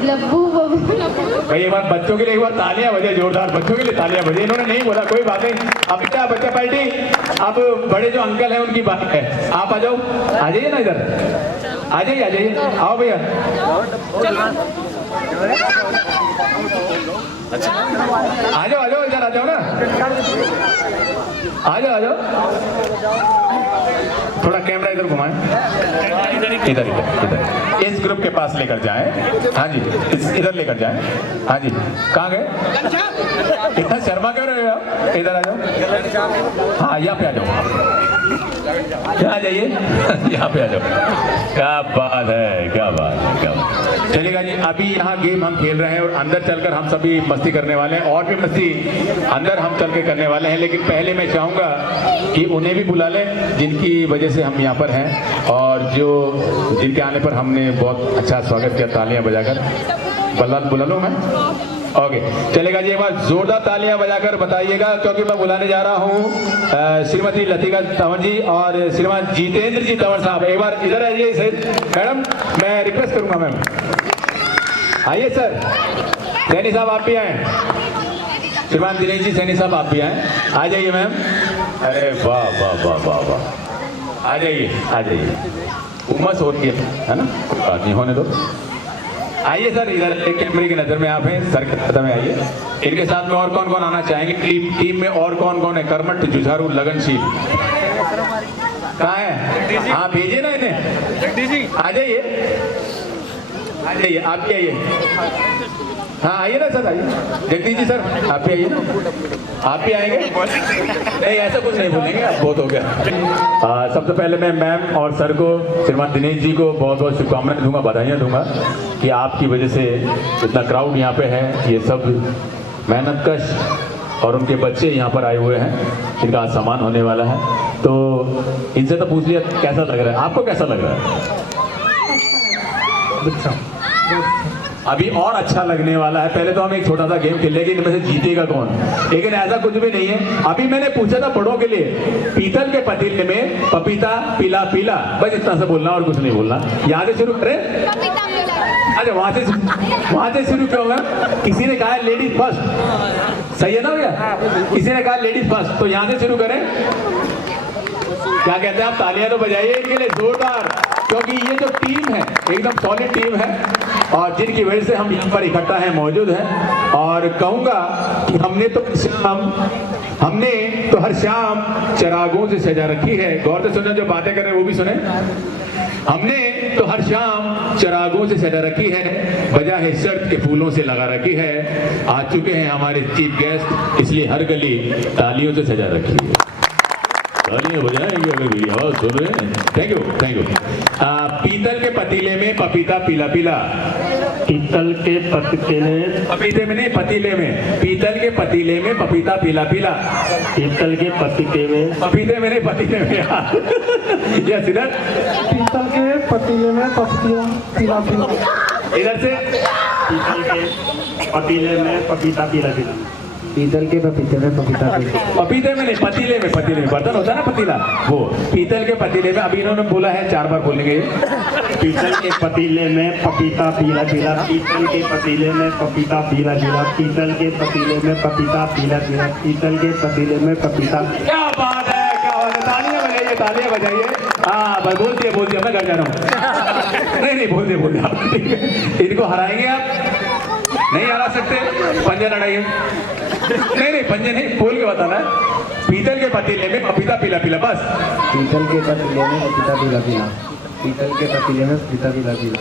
डब्बू बब्बू डब्बू। भाई एक बार बच्चों के लिए एक बार तालियां बजे, जोरदार बच्चों के लिए तालियां बजे। इन्होंने नहीं बोला, कोई बात नहीं। अब बेटा बच्चा पार्टी, अब बड़े जो अंकल हैं उनकी बात है, आप आ जाओ, आ जाइए ना इधर, आ जाइए, आ जाइए, आओ भैया, आ जाओ इधर आ जाओ ना, आ जाओ, थोड़ा कैमरा इधर घुमाएं, इधर इस ग्रुप के पास लेकर जाएं। हाँ जी, इधर लेकर जाएं। हाँ जी, कहाँ गए? इतना शर्मा क्यों रहे हो आप? इधर आ जाओ। हाँ, यहाँ पे आ जाओ, यहाँ जाइए, यहाँ पे आ जाओ। क्या बात है, क्या बात है, क्या बात है। चलेगा जी, अभी यहाँ गेम हम खेल रहे हैं और अंदर चलकर हम सभी मस्ती करने वाले हैं, और भी मस्ती अंदर हम चल के करने वाले हैं। लेकिन पहले मैं चाहूँगा कि उन्हें भी बुला लें जिनकी वजह से हम यहाँ पर हैं, और जो जिनके आने पर हमने बहुत अच्छा स्वागत किया तालियां बजाकर। बुला लूँ मैं? ओके, चलेगा जी, एक बार जोरदार तालियां बजाकर बताइएगा, क्योंकि मैं बुलाने जा रहा हूँ श्रीमती लतिका तंवर जी और श्रीमान जितेंद्र जी तंवर साहब। एक बार इधर आइए मैडम, मैं रिक्वेस्ट करूँगा मैम, आइए सर। सैनी साहब आप भी आए, श्रीमान दिनेश जी सैनी साहब आप भी आए, आ जाइए मैम। अरे वाह वाह वाह वाह वाह, आ जाइए, आ जाइए, उमस हो रही है ना, बात नहीं होने दो। आइए सर, इधर एक कैमरे की नजर में आप हैं, सर के पता में आइए। इनके साथ में और कौन कौन आना चाहेंगे? टीम में और कौन कौन है? कर्मठ, जुझारू, लगनशील कहाँ है? हाँ भेजिए ना इन्हें, आ जाइए, आ जाइए, आप भी आइए। हाँ आइए ना सर, आइए जगदीश जी सर, आप भी आइए, आप भी आएंगे? नहीं ऐसा कुछ नहीं बोलेंगे, आप बहुत हो गया। सबसे पहले मैं मैम और सर को, श्रीमान दिनेश जी को बहुत बहुत शुभकामनाएं दूंगा, बधाइयाँ दूंगा कि आपकी वजह से इतना क्राउड यहाँ पे है। ये सब मेहनतकश और उनके बच्चे यहाँ पर आए हुए हैं, जिनका आज सम्मान होने वाला है। तो इनसे तो पूछ लिया कैसा लग रहा है, आपको कैसा लग रहा है? अच्छा, अभी और अच्छा लगने वाला है। पहले तो हम एक छोटा सा गेम खेलेंगे, इनमें से जीतेगा कौन, लेकिन ऐसा कुछ भी नहीं है। अभी मैंने पूछा था बड़ों के लिए, पीतल के पतीले में पपीता पीला पीला, बस इतना सा बोलना और कुछ नहीं बोलना। यहाँ से शुरू करें? अच्छा, वहां से शुरू क्यों होगा? किसी ने कहा लेडीज फर्स्ट, सही है ना भैया? किसी ने कहा लेडीज फर्स्ट, तो यहाँ से शुरू करें। क्या कहते हैं आप? तालियां तो बजाइए इनके लिए जोरदार, क्योंकि ये जो टीम है एकदम सॉलिड टीम है, और जिनकी वजह से हम यहाँ पर इकट्ठा हैं, मौजूद हैं। और कहूँगा कि हमने तो हर शाम चिरागों से सजा रखी है। गौर से सुने, जो बातें कर रहे हैं वो भी सुने। हमने तो हर शाम चिरागों से सजा रखी है, वजह है शर्त के फूलों से लगा रखी है। आ चुके हैं हमारे चीफ गेस्ट, इसलिए हर गली तालियों से सजा रखी है। तालियां बजाएंगे अगर मेरी आवाज सुन रहे हैं। Thank you, thank you. पीतल के पतीले में पपीता पीला पीला, पीतल के पतीले में, पपीते में नहीं पतीले में, पीतल के पतीले में पपीता पीला पीला, पीतल के पतीले में, पपीते में नहीं पतीले में यार। यस, इधर पीतल के पतीले में पपीता पीला पीला, इधर से पीतल के पतीले में पपीता पीला पीला, पीतल के पपीते में पपीता पीला, पपीते में नहीं पतीले में, पतीले में बर्तन होता है ना पतीला, वो पीतल के पतीले में। अभी इन्होंने बोला है 4 बार बोलेंगे। पीतल के पतीले में पपीता पीला पीला, पीतल के पतीले में पपीता पीला पीला, पीतल के पतीले में पपीता पीला पीला, पीतल के पतीले में पपीता। क्या बात है, क्या बात है, तालियां बजाइए। बजाइए, तालियां बजाइए। हाँ बस बोल दिया, मैं घर जा रहा हूँ। नहीं बोल दिया आप, ठीक है। इनको हराएंगे आप? नहीं हरा सकते, पंजे लड़ाइए। नहीं पंजे नहीं, बोल के बताना है। पीतल के पतीले में पपीता पीला पीला, बस। पीतल के पतीले में पपीता पीला पीला, पीतल के पतीले में पपीता पीला पीला।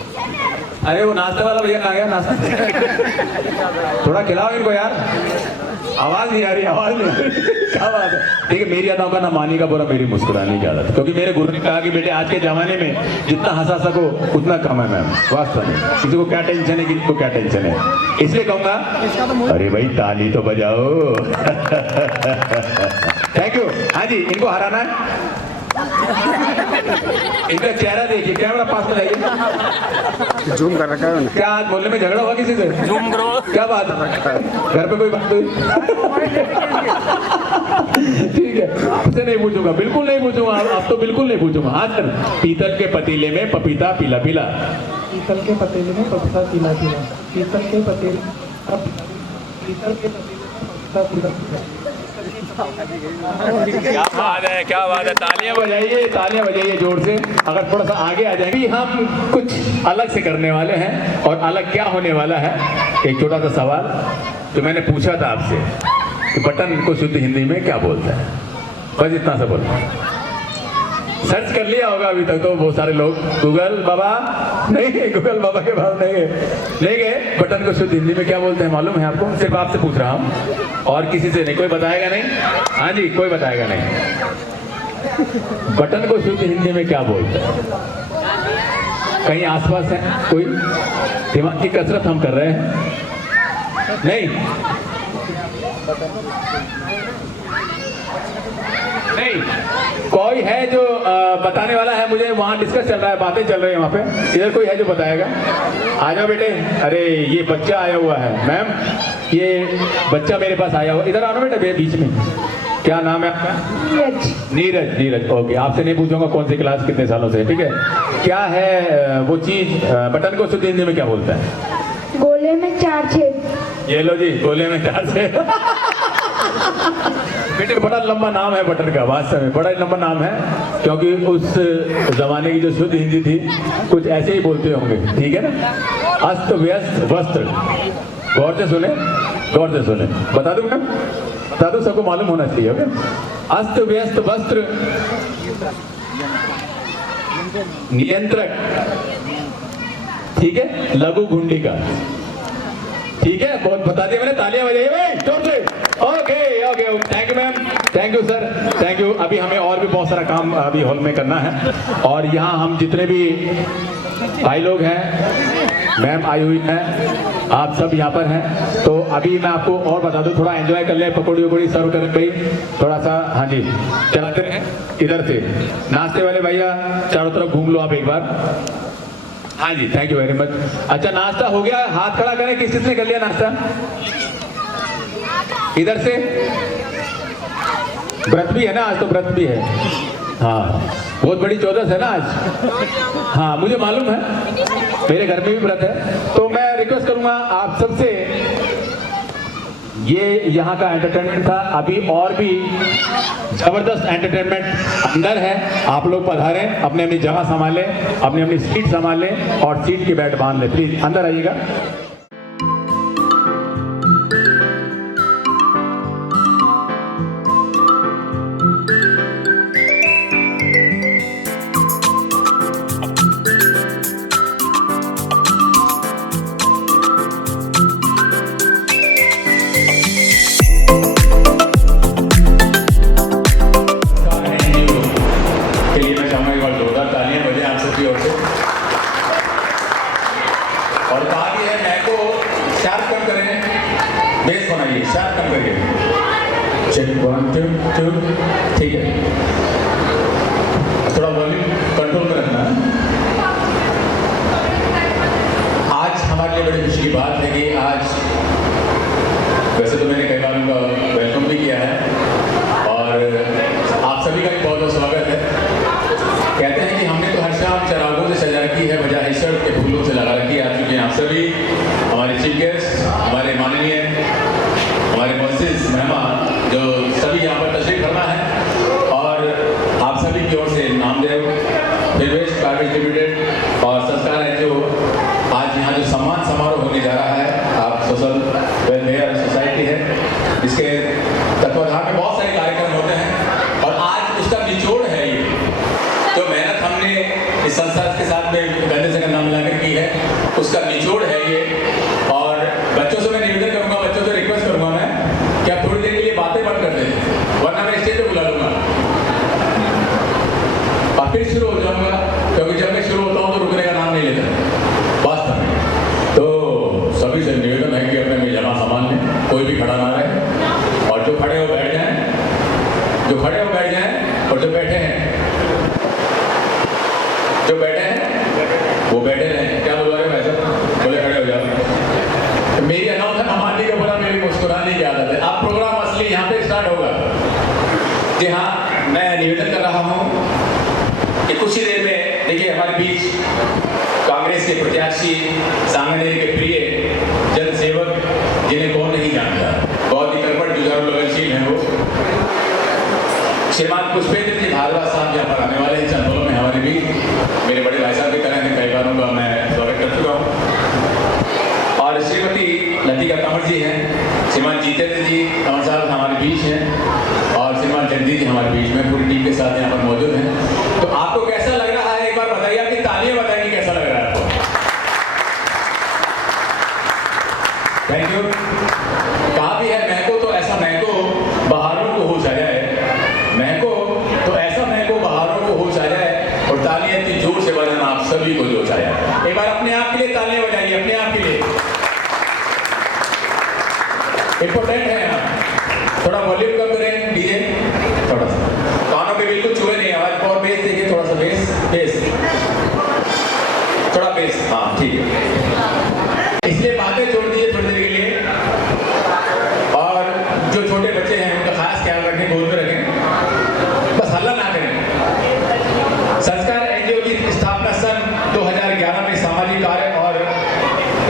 अरे वो नाश्ते वाला भैया कहाँ गया? नाश्ता थोड़ा खिलाओ इनको यार, आवाज नहीं आ रही। क्या बात है। ठीक है, मेरी अदाओं का ना मानी का बुरा, मेरी मुस्कुराने की आदत, क्योंकि मेरे गुरु ने कहा कि बेटे आज के जमाने में जितना हंसा सको उतना कम है मैम। वास्तव में किसी को क्या टेंशन है, किसी को क्या टेंशन है, इसलिए कहूंगा अरे भाई ताली तो बजाओ। Thank you. हाँ जी, इनको हराना है। इनका चेहरा देखिए, कैमरा पास में जाइए। जूम कर रखा है। क्या आज मोहल्ले में झगड़ा हुआ किसी से? जूम करो। क्या बात है, घर पे कोई बात हुई? ठीक है, आपसे नहीं पूछूंगा, बिल्कुल नहीं पूछूंगा, आप तो बिल्कुल नहीं पूछूंगा। हाँ सर, पीतल के पतीले में पपीता पीला पीला। पीतल के पतीले में पपीता पीला पीला, पीतल के पतीले में पपीता पीला पीला। क्या बात है। तालियां बजाइए जोर से। अगर थोड़ा सा आगे आ जाएंगे, हम कुछ अलग से करने वाले हैं। और अलग क्या होने वाला है, एक छोटा सा सवाल जो मैंने पूछा था आपसे कि बटन को शुद्ध हिंदी में क्या बोलते हैं, बस इतना सा बोलते हैं। सर्च कर लिया होगा अभी तक तो बहुत सारे लोग। गूगल बाबा नहीं, गूगल बाबा के पास नहीं गए। बटन को शुद्ध हिंदी में क्या बोलते हैं मालूम है आपको? सिर्फ आपसे पूछ रहा हूँ और किसी से नहीं। कोई बताएगा नहीं? हाँ जी, कोई बताएगा नहीं। बटन को शुद्ध हिंदी में क्या बोलते हैं? कहीं आसपास है कोई? दिमाग की कसरत हम कर रहे हैं। नहीं कोई है जो बताने वाला है? मुझे वहाँ डिस्कस चल रहा है, बातें चल रही है वहाँ पे। इधर कोई है जो बताएगा? आ जाओ बेटे। अरे ये बच्चा आया हुआ है मैम, ये बच्चा मेरे पास आया हुआ। इधर आओ ना बेटे, बीच में। क्या नाम है आपका? नीरज। ओके, आपसे नहीं पूछूंगा कौन सी क्लास, कितने सालों से, ठीक है। क्या है वो चीज, बटन को शुद्ध हिंदी में क्या बोलता है? गोले में 4 छेद। ये लो जी, गोले में 4 छेद। बेटे बड़ा लंबा नाम है बटन का, वास्तव में बड़ा लंबा नाम है, क्योंकि उस जमाने की जो शुद्ध हिंदी थी कुछ ऐसे ही बोलते होंगे, ठीक है ना। अस्त व्यस्त वस्त्र, गौर से सुने। बता दूं मैं, बता दूं, सबको मालूम होना चाहिए। ओके, अस्त व्यस्त वस्त्र नियंत्रक, ठीक है, लघु घुंडी का, ठीक है। बहुत बता दिया मैंने, तालियां बजाइए भाई जोर से। Okay, thank you ma'am, thank you sir, thank you. अभी हमें और भी बहुत सारा काम अभी हॉल में करना है, और यहाँ हम जितने भी भाई लोग हैं, मैम आई हुई हैं, आप सब यहाँ पर हैं। तो अभी मैं आपको और बता दूं, थोड़ा एंजॉय कर ले, पकौड़ी वकौड़ी सर्व कर गई थोड़ा सा। हाँ जी, चलाते रहे इधर से। नाश्ते वाले भैया चारों तरफ घूम लो आप एक बार। हाँ जी, थैंक यू वेरी मच। अच्छा, नाश्ता हो गया? हाथ खड़ा करें किसने कर लिया नाश्ता? इधर से। व्रत भी है ना आज, तो व्रत भी है। हाँ, बहुत बड़ी 14 है ना आज। हाँ, मुझे मालूम है, मेरे घर में भी व्रत है। तो मैं रिक्वेस्ट करूंगा आप सबसे, ये यहाँ का एंटरटेनमेंट था, अभी और भी जबरदस्त एंटरटेनमेंट अंदर है। आप लोग पधारें, अपने अपनी जगह संभालें, अपनी सीट संभालें और सीट की बेल्ट बांध लें। प्लीज अंदर आइएगा। ठीक है, थोड़ा वॉल्यूम कंट्रोल में रखना। आज हमारे लिए बड़ी खुशी की बात है कि आज, वैसे तो मैंने कई बार उनका वेलकम भी किया है और आप सभी का भी बहुत बहुत स्वागत है। कहते हैं कि हमने तो हर शाम चरागों से सजा रखी है, बजाय शर्ट के फूलों से लगा रखी है। आ चुके हैं आप सभी, हमारे चीफ गेस्ट, हमारे माननीय, हमारे मुअज़्ज़िज़ मेहमान जो सभी यहाँ पर तशरीफ फरमा है, और आप सभी की सोशल वेलफेयर सोसाइटी है, जिसके तत्वाधान में बहुत सारे कार्यक्रम होते हैं और आज उसका निचोड़ है ये जो मेहनत हमने इस संस्था के साथ में कंधे से कंधा मिलाकर की है, उसका निचोड़ है ये। और बच्चों से मैं निवेदन करूंगा, बच्चों से रिक्वेस्ट करूंगा मैं कि आप थोड़ी देर के लिए बातें बंद कर दें, वरना मैं स्टेज पे बुला लूंगा और फिर शुरू हो जाऊंगा, क्योंकि जब मैं शुरू होता हूँ तो रुकने का नाम नहीं लेता वास्तव में। तो सभी से निवेदन है कि अपने में जमा सामान लें, कोई भी खड़ा ना रहे और जो खड़े हो बैठ जाएं, जो खड़े हो बैठ जाएं और जो बैठे हैं वो बैठे रहें। क्या बोल रहे हैं वैसे? बोले खड़े हो जाओ। मेरी अनाउंसर न मानने के बोला मेरी मुस्कुराने की आदत है। अब प्रोग्राम असली यहाँ पे स्टार्ट होगा। जी हाँ, मैं निवेदन कर रहा हूँ कि कुछ ही देर में देखिए हमारे बीच कांग्रेस के प्रत्याशी सांगनेरी के प्रिय जन सेवक, जिन्हें कौन नहीं जानता, बहुत ही कर्मठ जुझारू लगनशील हैं वो, श्रीमान पुष्पेंद्र जी भारद्वाज साहब यहाँ पर आने वाले हैं चंदोलों में हमारे बीच। मेरे बड़े भाई साहब की तरह हैं, कई बार उनका मैं स्वागत कर चुका हूँ। और श्रीमती लतिका कंवर जी हैं, श्रीमान जितेंद्र जी कंवर साहब हमारे बीच हैं और श्रीमान जगदीश जी हमारे बीच में पूरी टीम के साथ यहाँ पर मौजूद हैं। तो आपको कैसा लग रहा है, एक बार बताइए, आपकी तालियां बताइए कैसा लग रहा है आपको। Thank you. कहा भी है महको तो ऐसा महको बहारों को होश आ जाए, महको तो ऐसा महको बहारों को होश आ जाए और तालियां इतनी जोर से बजाना आप सभी को जोश आ जाए। एक बार अपने आप के लिए तालियां बजाइए, अपने आप के लिए। इंपॉर्टेंट है यहाँ। थोड़ा वॉल्यूम कम करें डीजे, थोड़ा सा कानों पे बिल्कुल छुए नहीं, आवाज और बेस देखिए, थोड़ा सा बेस बेस थोड़ा बेस, हाँ ठीक है। इसलिए बातें छोड़ दीजिए थोड़ी देर के लिए और जो छोटे बच्चे हैं उनका खास ख्याल रखें, गोद में रखें, बस हल्ला ना करें। संस्कार एनजीओ की स्थापना सन 2011 में सामाजिक कार्य और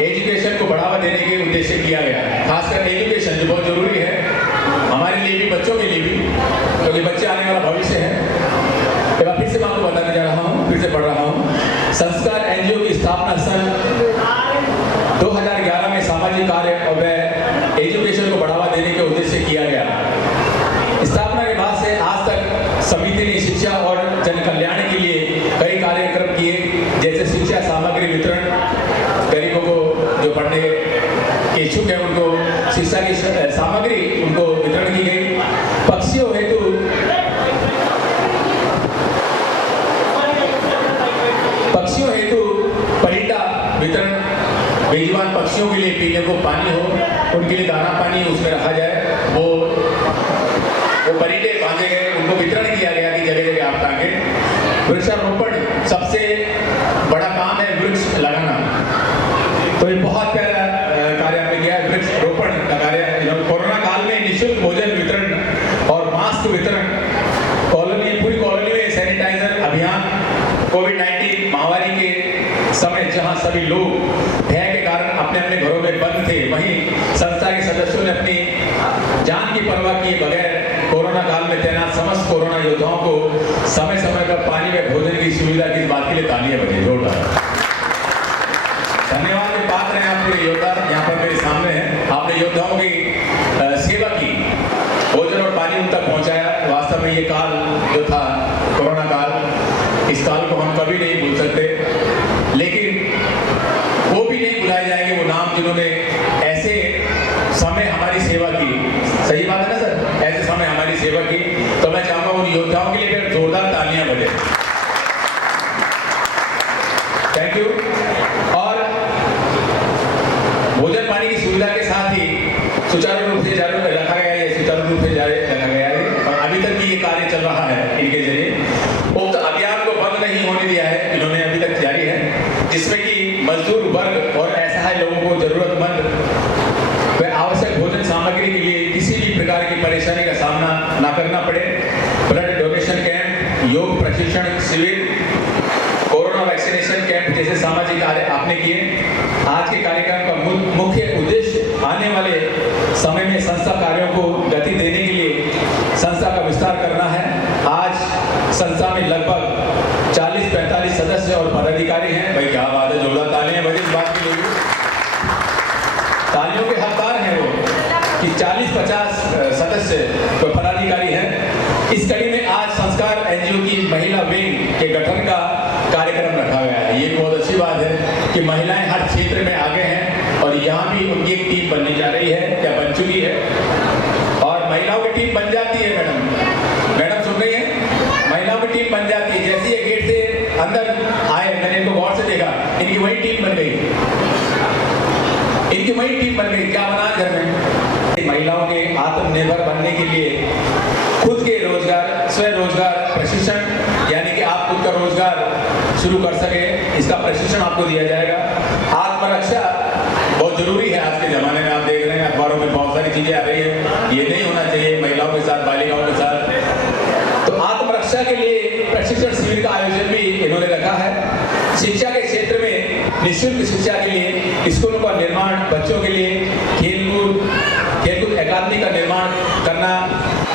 एजुकेशन को बढ़ावा देने के उद्देश्य किया गया, खासकर एजुकेशन जो बहुत जरूरी है हमारे लिए भी, बच्चों के लिए भी, क्योंकि बच्चे आने वाला भविष्य है। एक बार फिर से मैं आपको बताने जा रहा हूँ, फिर से पढ़ रहा हूँ। संस्कार एनजीओ की स्थापना सन 2011 में सामाजिक कार्य और एजुकेशन को बढ़ावा देने के उद्देश्य किया गया। स्थापना के बाद से आज तक समिति ने शिक्षा और जन कल्याण के लिए कई कार्यक्रम किए, जैसे शिक्षा सामग्री वितरण, गरीबों को जो पढ़ने के इच्छुक है उनको शिक्षा की सामग्री उनको वितरण की गई। पक्षियों हेतु परिटा वितरण, बेजुबान पक्षियों के लिए पीने को पानी हो, उनके लिए दाना पानी उसमें रखा जाए, वो परिटे बांधे गए, उनको वितरण किया गया कि जगह जगह आप टांगे। वृक्षारोपण सबसे बड़ा काम है, वृक्ष लगाना, तो ये बहुत प्यारा कार्य आपने किया है, वृक्ष रोपण का कार्य। कोरोना काल में निःशुल्क भोजन वितरण और मास्क वितरण, पूरी कॉलोनी में सैनिटाइजर अभियान, कोविड-19 महामारी के समय जहां सभी लोग भय के कारण अपने अपने घरों में बंद थे, वहीं संस्था के सदस्यों ने अपनी जान की परवाह किए बगैर कोरोना काल में तैनात समस्त कोरोना योद्धाओं को समय समय पर पानी में भोजन की सुविधा की, बात के लिए तालियां बजाइए जोरदार। धन्यवाद के पात्र हैं आप पूरे योद्धा, यहाँ पर मेरे सामने हैं। आपने योद्धाओं की सेवा की, भोजन और पानी उन तक पहुंचाया। वास्तव में ये काल जो था कोरोना काल, इस काल को हम कभी नहीं भूल सकते, लेकिन वो भी नहीं भुलाए जाएंगे वो नाम जिन्होंने ऐसे समय हमारी सेवा की। सही बात है ना सर, ऐसे समय हमारी सेवा की। तो मैं चाहूंगा उन योद्धाओं के लिए जोरदार तालियां बजे। Thank you. और भोजन पानी की सुविधा के साथ ही सुचारू रूप से रखा गया है, सुचारू रूप से रखा गया है और अभी तक भी ये कार्य चल रहा है इनके जरिए। उक्त अभियान को बंद नहीं होने दिया है, इन्होंने अभी तक जारी है, जिसमें कि मजदूर वर्ग और असहाय लोगों को जरूरतमंद व आवश्यक भोजन सामग्री के लिए किसी भी प्रकार की परेशानी का सामना न करना पड़े। ब्लड डोनेशन कैंप, योग प्रशिक्षण शिविर, कोरोना वैक्सीनेशन कैंप जैसे सामाजिक कार्य आपने किए। आज के कार्यक्रम का मुख्य उद्देश्य आने वाले समय में संस्था कार्यों को गति देने के लिए संस्था का विस्तार करना है। आज संस्था में लगभग 40-45 सदस्य और पदाधिकारी हैं। भाई क्या बात है, जोरदार तालियां बजे इस बात के लिए। तालियों के 40-50 सदस्य पदाधिकारी हैं। इस कड़ी में आज संस्कार एनजीओ की महिला विंग के गठन का कार्यक्रम रखा गया है। ये बहुत अच्छी बात है कि महिलाएं हर क्षेत्र में आगे हैं और यहाँ भी उनकी एक टीम बनने जा रही है, क्या बन चुकी है, और महिलाओं की टीम बन जाती है। मैडम सुन रही है, महिलाओं की टीम बन जाती है। जैसे ये गेट से अंदर आए, मैंने इनको गौर से देखा, इनकी वही टीम बन गई, इनकी वही टीम बन गई। क्या बना घर में? महिलाओं के आत्मनिर्भर बनने के लिए खुद के रोजगार, स्वरोजगार प्रशिक्षण, यानी कि आप खुद का रोजगार शुरू कर सके, इसका प्रशिक्षण आपको दिया जाएगा। आत्मरक्षा बहुत जरूरी है आज के जमाने में। आप देख रहे हैं अखबारों में बहुत सारी चीजें आ रही है, ये नहीं होना चाहिए महिलाओं के साथ, बालिकाओं के साथ। तो आत्मरक्षा के लिए प्रशिक्षण शिविर का आयोजन भी इन्होंने रखा है। शिक्षा के क्षेत्र में निःशुल्क शिक्षा के लिए स्कूलों का निर्माण, बच्चों के लिए खेलकूद अकादमी का निर्माण करना,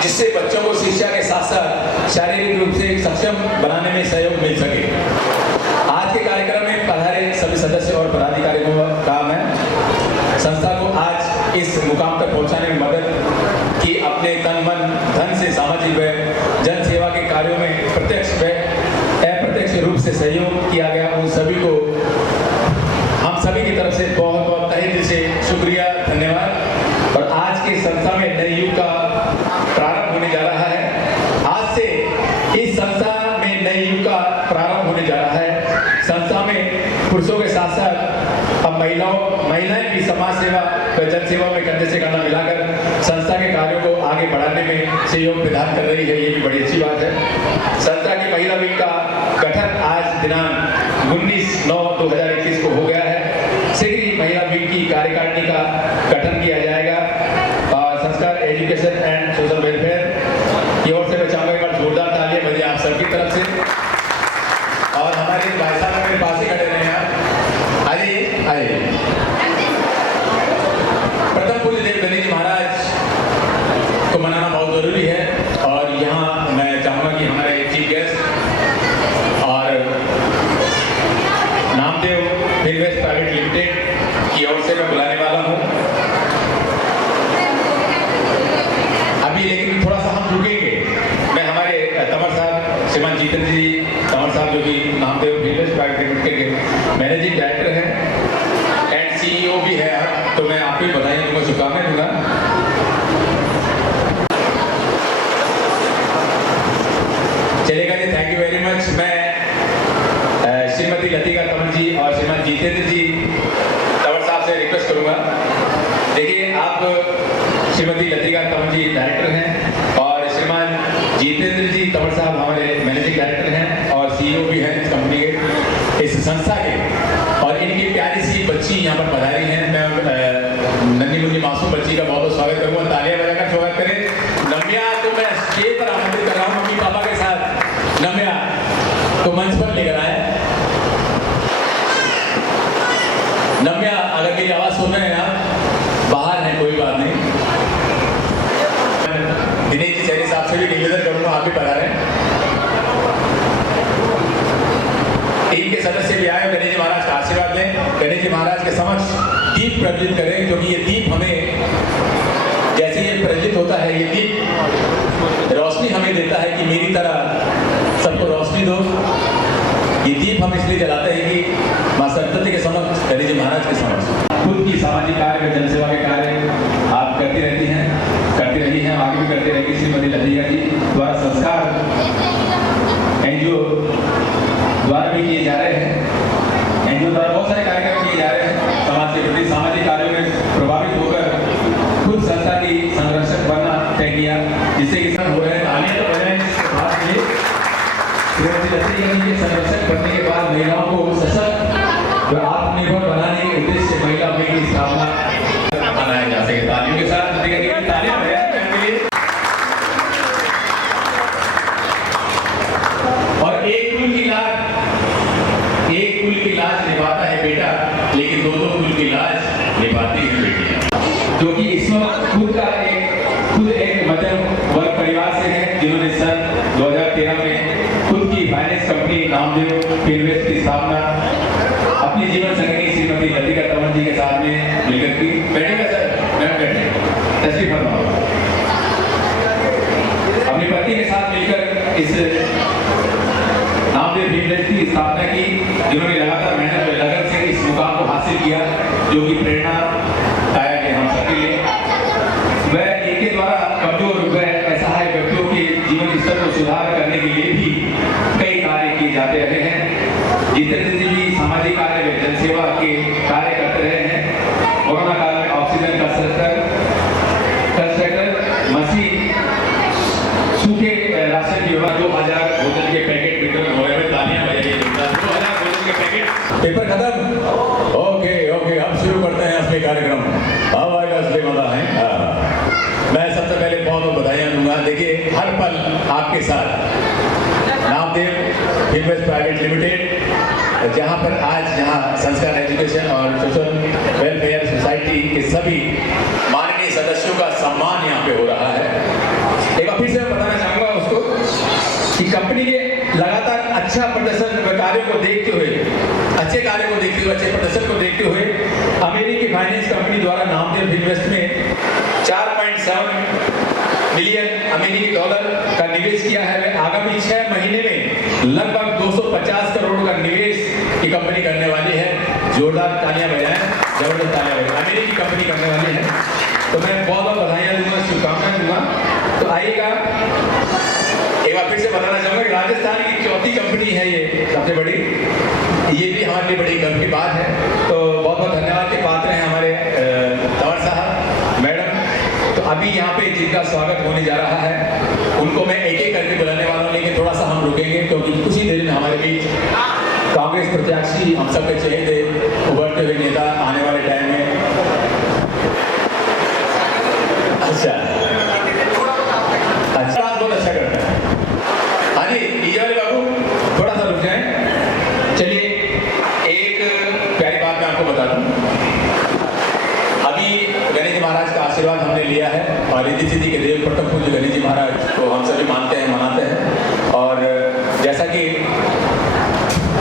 जिससे बच्चों को शिक्षा के साथ साथ शारीरिक रूप से सक्षम बनाने में सहयोग मिल सके। आज के कार्यक्रम में पधारे सभी सदस्य और पदाधिकारियों का काम है संस्था को आज इस मुकाम तक पहुंचाने में मदद की, अपने तन मन धन से सामाजिक व जन सेवा के कार्यों में प्रत्यक्ष व अप्रत्यक्ष रूप से सहयोग किया गया। उन सभी को हम सभी की तरफ से बहुत बहुत तहे दिल से शुक्रिया, धन्यवाद। और आज के संस्था में नए युग का प्रारंभ होने जा रहा है। आज से इस संस्था में नए युग का प्रारंभ होने जा रहा है। संस्था में पुरुषों के साथ साथ अब महिलाएं भी समाज सेवा व जन सेवा में कंधे से कंधा मिलाकर संस्था के कार्यों को आगे बढ़ाने में सहयोग प्रदान कर रही है। ये भी बड़ी अच्छी बात है। संस्था की महिला विंग का गठन आज दिनांक 19/9/2021 को हो गया है। शीघ्र ही महिला विंग की कार्यकारिणी का गठन किया जाएगा। संस्कार एजुकेशन एंड सोशल वेलफेयर की ओर से मैं चाहूंगा एक बार जोरदार तालियां बजाएं आप सबकी तरफ से। और हमारे भाई साहब मेरे पास ही खड़े रहे हैं, आइए आइए। प्रथम पूज्य देव गणेश जी महाराज को मनाना बहुत जरूरी है, और यहाँ मैं चाहूंगा कि हमारे चीफ गेस्ट और नामदेव फिनवेस्ट प्राइवेट लिमिटेड की ओर से मैं बुलाने वाला हूँ। अभी लेकिन थोड़ा सा हम रुकेंगे। मैं हमारे तंवर साहब, श्रीमान जितेंद्र जी तंवर साहब, जो कि नामदेव फिनवेस्ट प्राइवेट लिमिटेड के मैनेजिंग डायरेक्टर हैं एंड सीईओ भी है, तो मैं आपको भी बताइए, उनको शुभकामनाएं दूंगा। चलेगा जी, थैंक यू वेरी मच। मैं श्रीमती लतिका तंवर जी और श्रीमान जितेंद्र जी तंवर साहब से रिक्वेस्ट करूंगा। देखिए, आप श्रीमती लतिका तंवर जी डायरेक्टर हैं और श्रीमान जितेंद्र जी तंवर साहब हमारे मैनेजिंग डायरेक्टर हैं और सीईओ भी हैं इस कंपनी के, इस संस्था के। और इनकी प्यारी सी बच्ची यहाँ पर पधारी हैं। मैं नन्ही मुन्नी मासूम बच्ची का बहुत बहुत स्वागत करूँगा, तालियां बजाकर स्वागत करें। नम्या को मैं स्टेज पर आमंत्रित कर रहा हूँ मम्मी पापा के साथ। नम्या को मंच पर लेकर आए। नम्या, अगर मेरी आवाज सुन रहे हैं आप, बाहर हैं, कोई बात नहीं। दिनेश जी चेरी साहब से भी निवेदन करूंगा, आप भी पधारें। टीम के सदस्य भी आए, गणेश जी महाराज का आशीर्वाद लें। गणेश जी महाराज के समक्ष दीप प्रज्वलित करें, क्योंकि ये दीप हमें, जैसे ये प्रज्वलित होता है, ये दीप रोशनी हमें देता है कि मेरी तरह सबको रोशनी दो। ये दीप हम इसलिए जलाते हैं कि मां सरस्वती के समक्ष, गणेश जी महाराज के समक्ष खुद की सामाजिक कार्य व जनसेवा के कार्य आप करती रहती हैं, करती रही हैं, आगे भी करती रहेगी। श्रीमती लतिका जी द्वारा संस्कार एनजीओ द्वारा भी किए जा रहे हैं। एनजीओ द्वारा बहुत सारे कार्यक्रम किए जा रहे हैं समाज के प्रति, सामाजिक कार्यों में प्रभावित होकर खुद संस्था की संरक्षक बनना तय किया, जिससे कि हो रहे हैं। तालियां तो बजाएं इसके बाद में। श्रीमती लतिका जी के संरक्षक बनने के बाद महिलाओं को सशक्त व आत्मनिर्भर बनाने के उद्देश्य से महिला विंग की स्थापना मनाया जा सके। तालियों के साथ तालियां बजाएं उनके लिए। और एक कुल की लाज निभाता है बेटा, लेकिन दो कुल की लाज निभाती है बेटियां। क्योंकि इस वक्त खुद एक मध्यम वर्ग परिवार से है, जिन्होंने सन 2013 में खुद की फाइनेंस कंपनी नामदेव फिनवेस्ट की स्थापना अपनी जीवन संगिनी श्रीमती लतिका तंवर जी के साथ में मिलकर की। बैठेगा सर, मैं बैठे तशरीफ फरमाओ। इस नामदेव फिल्म की स्थापना की, जिन्होंने लगातार मेहनत और लगन से इस मुकाम को हासिल किया, जो कि प्रेरणादायक है हम सबके लिए। वह इनके द्वारा कमजोर व असहाय व्यक्तियों के जीवन स्तर को सुधार करने के लिए भी कई कार्य किए जाते रहे हैं। जितेंद्र जी भी सामाजिक कार्य में जनसेवा के कार्य करते रहे हैं। कोरोना काल में ऑक्सीजन कंसंट्रेटर मशीन, सूखे राशन की व्यवस्था, 2000 भोजन के पैकेट वितरण हो रहे हैं। तालियां बजाइए, 2000 भोजन के पैकेट। पेपर खत्म? ओके ओके, अब शुरू करते हैं असली कार्यक्रम। अब आएगा असली मजा है। मैं सबसे पहले बहुत बहुत बधाइयां दूंगा। देखिए, हर पल आपके साथ नामदेव इन्वेस्ट प्राइवेट लिमिटेड, जहां पर आज जहां संस्कार एजुकेशन और सोशल वेलफेयर सोसाइटी के सभी माननीय सदस्यों का सम्मान यहां पे हो रहा है। एक बार फिर से मैं बताना चाहूंगा उसको कि कंपनी के लगातार अच्छा प्रदर्शन व कार्यों को देखते हुए, अच्छे कार्यों को देखते हुए, अच्छे प्रदर्शन को देखते हुए अमेरिकी फाइनेंस कंपनी द्वारा नामदेव इन्वेस्ट में 4.7 मिलियन अमेरिकी डॉलर का निवेश किया है। आगामी 6 महीने में लगभग 250 करोड़ का निवेश की कंपनी करने वाली है। जोरदार तालियां बजाएं, जबरदस्त तालियां बजाएं। अमेरिकी कंपनी करने वाली है, तो मैं बहुत बहुत बधाइयां दूंगा, शुभकामनाएं दूंगा। तो आइएगा, एक बार फिर से बताना चाहूंगा कि राजस्थान की चौथी कंपनी है ये, सबसे बड़ी। ये भी हमारे लिए बड़ी गर्व की बात है। तो बहुत बहुत धन्यवाद के पात्र हैं हमारे तंवर साहब, मैडम। तो अभी यहाँ पे जिनका स्वागत होने जा रहा है उनको मैं एक एक करके बुलाने वाला हूँ, लेकिन थोड़ा सा हम रुकेंगे क्योंकि कुछ ही देर में हमारे बीच कांग्रेस प्रत्याशी, हम सबके चहेते उभरते हुए नेता आने वाले टाइम में। अच्छा अच्छा, बहुत अच्छा करता है। हाँ जी, डीजे वाले बाबू थोड़ा सा रुक जाएं। चलिए, एक प्यारी बात मैं आपको बता दूं। अभी गणेश जी महाराज का आशीर्वाद हमने लिया है और रिद्धि सिद्धि के देव प्रथम पूज्य गणेश जी महाराज को हम सभी मानते हैं, मनाते हैं। और जैसा कि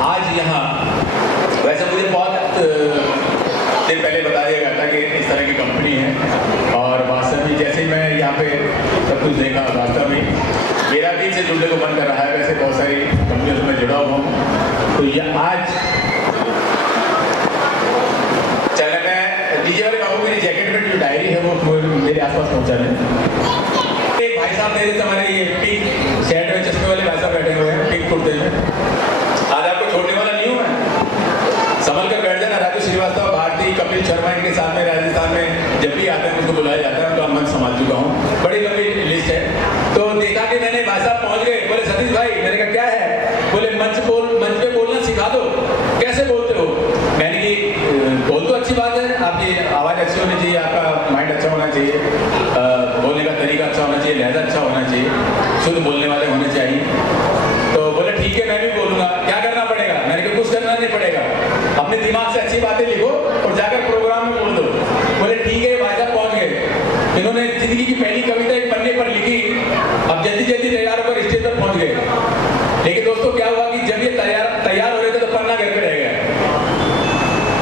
आज यहाँ, वैसे मुझे बहुत दिन पहले बता दिया गया था कि इस तरह की कंपनी है, और वास्तव में जैसे मैं यहाँ पे सब कुछ देखा, वास्तव में मेरा भी इनसे जुड़ने को मन कर रहा है। वैसे बहुत सारी कंपनियों से मैं जुड़ा हुआ हूँ। तो ये आज चले, मैं डीजे वाले बाबू मेरी जैकेट में जो डायरी है वो मेरे आसपास पहुँचा दें। एक भाई साहब मेरे हमारे ये पिंक शर्ट में चश्मे वाले भाई साहब बैठे हुए हैं, पिंक कुर्ते में। आज आपको छोड़ने वाला नहीं हूँ मैं, संभल कर बैठ जाना। राजू श्रीवास्तव, भारती, कपिल शर्मा, इनके साथ में राजस्थान में जब भी आते हैं मुझको बुलाया जाता है, तो मैं संभाल चुका हूँ। बड़ी लंबी लिस्ट है। तो देखा कि मैंने भाई साहब पहुँच गए, बोले सतीश भाई, मैंने कहा क्या है? बोले मंच पे बोलना सिखा दो। कैसे बोलते हो? मैंने कि बोल तो अच्छी बात है, आपकी आवाज़ अच्छी होनी चाहिए, आपका माइंड अच्छा होना चाहिए, बोलने का तरीका अच्छा होना चाहिए, लहजा अच्छा होना चाहिए, शुद्ध बोलने वाले होने चाहिए। तो बोले ठीक है, मैं भी बोलूँगा। क्या करना पड़ेगा? मैंने कहा कुछ करना नहीं पड़ेगा, अपने दिमाग से अच्छी बातें लिखो और जाकर प्रोग्राम में बोल दो। बोले ठीक है। भाई साहब पहुँच गए। इन्होंने जिंदगी की पहली कविता एक पन्ने पर लिखी, अब जल्दी जल्दी तैयार होकर स्टेज पर पहुँच गए। लेकिन दोस्तों क्या हुआ कि जब ये तैयार हो रहे थे तो पन्ना घर पे रह गया।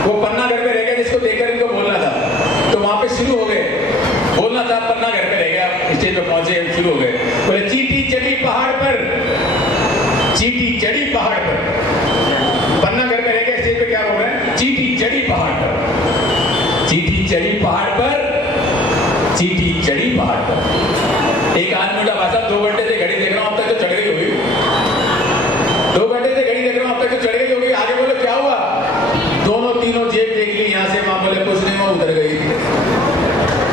वो पन्ना घर पे रह गया जिसको देखकर इनको बोलना था, तो वहां पे शुरू हो गए, बोलना था, पन्ना घर पे रह गया। स्टेज पे पहुंचे, शुरू हो गए। बोले चींटी चढ़ी पहाड़ पर, चींटी चढ़ी पहाड़ पर। पन्ना घर पे रह गया, स्टेज पे क्या बोल रहे हैं? चींटी चढ़ी पहाड़ पर, चींटी चढ़ी पहाड़ पर, चींटी चढ़ी पहाड़ पर। एक आदमी उठा, भाई साहब 2 घंटे से घड़ी देख रहा हूं, अब तक तो चढ़ गई होगी। 2 घंटे से घड़ी देख रहा हूं, अब तक तो चढ़ गई होगी। आगे बोले क्या हुआ? दोनों तीनों जेब देख ली, यहाँ से वहां। बोले कुछ नहीं, वहां उतर गई।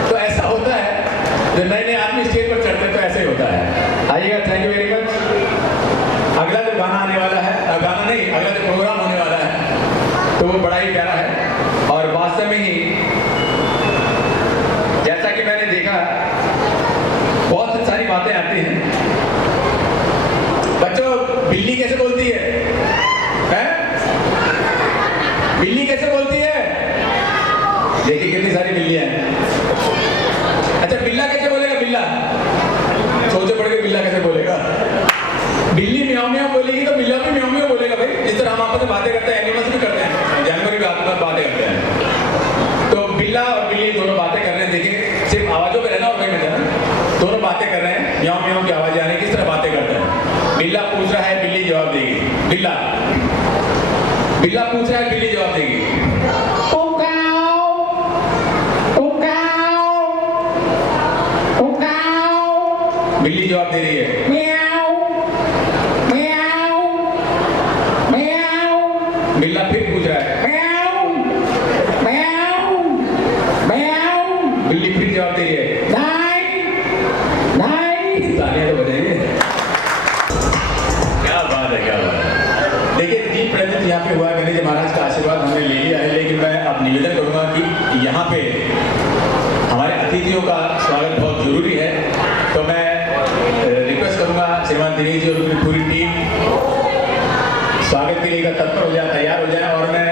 तो ऐसा होता है जब नए नए आदमी स्टेज पर चढ़ते, तो ऐसे ही होता है। आइएगा, थैंक यू वेरी मच। अगला जो गाना आने वाला है, गाना नहीं, अगला जो प्रोग्राम होने वाला है, तो वो बड़ा ही प्यारा है। और वास्तव में ही जैसा कि मैंने देखा, बहुत सारी बातें आती हैं। बच्चों, बिल्ली कैसे बोलती है? बिल्ली कैसे बोलती है? देखिए कितनी सारी बिल्लियां हैं। अच्छा, बिल्ला कैसे बोलेगा? बिल्ला सोचो पड़ के, बिल्ला कैसे बोलेगा? बिल्ली म्याऊं म्याऊं बोलेगी तो बिल्ला भी म्याऊं म्याऊं बोलेगा। भाई, जिस तरह हम आपस में बातें करते हैं, एनिमल्स भी करते हैं, जानवर भी आपस में बातें करते हैं। तो बिल्ला और बिल्ली दोनों बातें कर रहे हैं। देखिए, सिर्फ आवाजों पे रहना और कहीं में जाना, दोनों बातें कर रहे हैं। म्याऊं म्याऊं की आवाज आ रही है, किस तरह बातें करते हैं। बिल्ला पूछ रहा है, बिल्ली जवाब देगी। बिल्ली जवाब दे रही है। बिल्ला फिर पूछ रहा है। बिल्ली फिर जवाब दे रही है। तालियां तो बजाइए। क्या बात है, क्या बात है। देखिए, दीप प्रज्वलित यहाँ पे हुआ, गणेश जी महाराज का आशीर्वाद हमने ले लिया है, लेकिन मैं अब निवेदन करूंगा कि यहाँ पे हमारे अतिथियों का स्वागत बहुत जरूरी है। तो मैं रिक्वेस्ट करूंगा श्रीमान दिनेश जी और उनकी पूरी टीम स्वागत के लिए तत्पर हो जाए, तैयार हो जाए। और मैं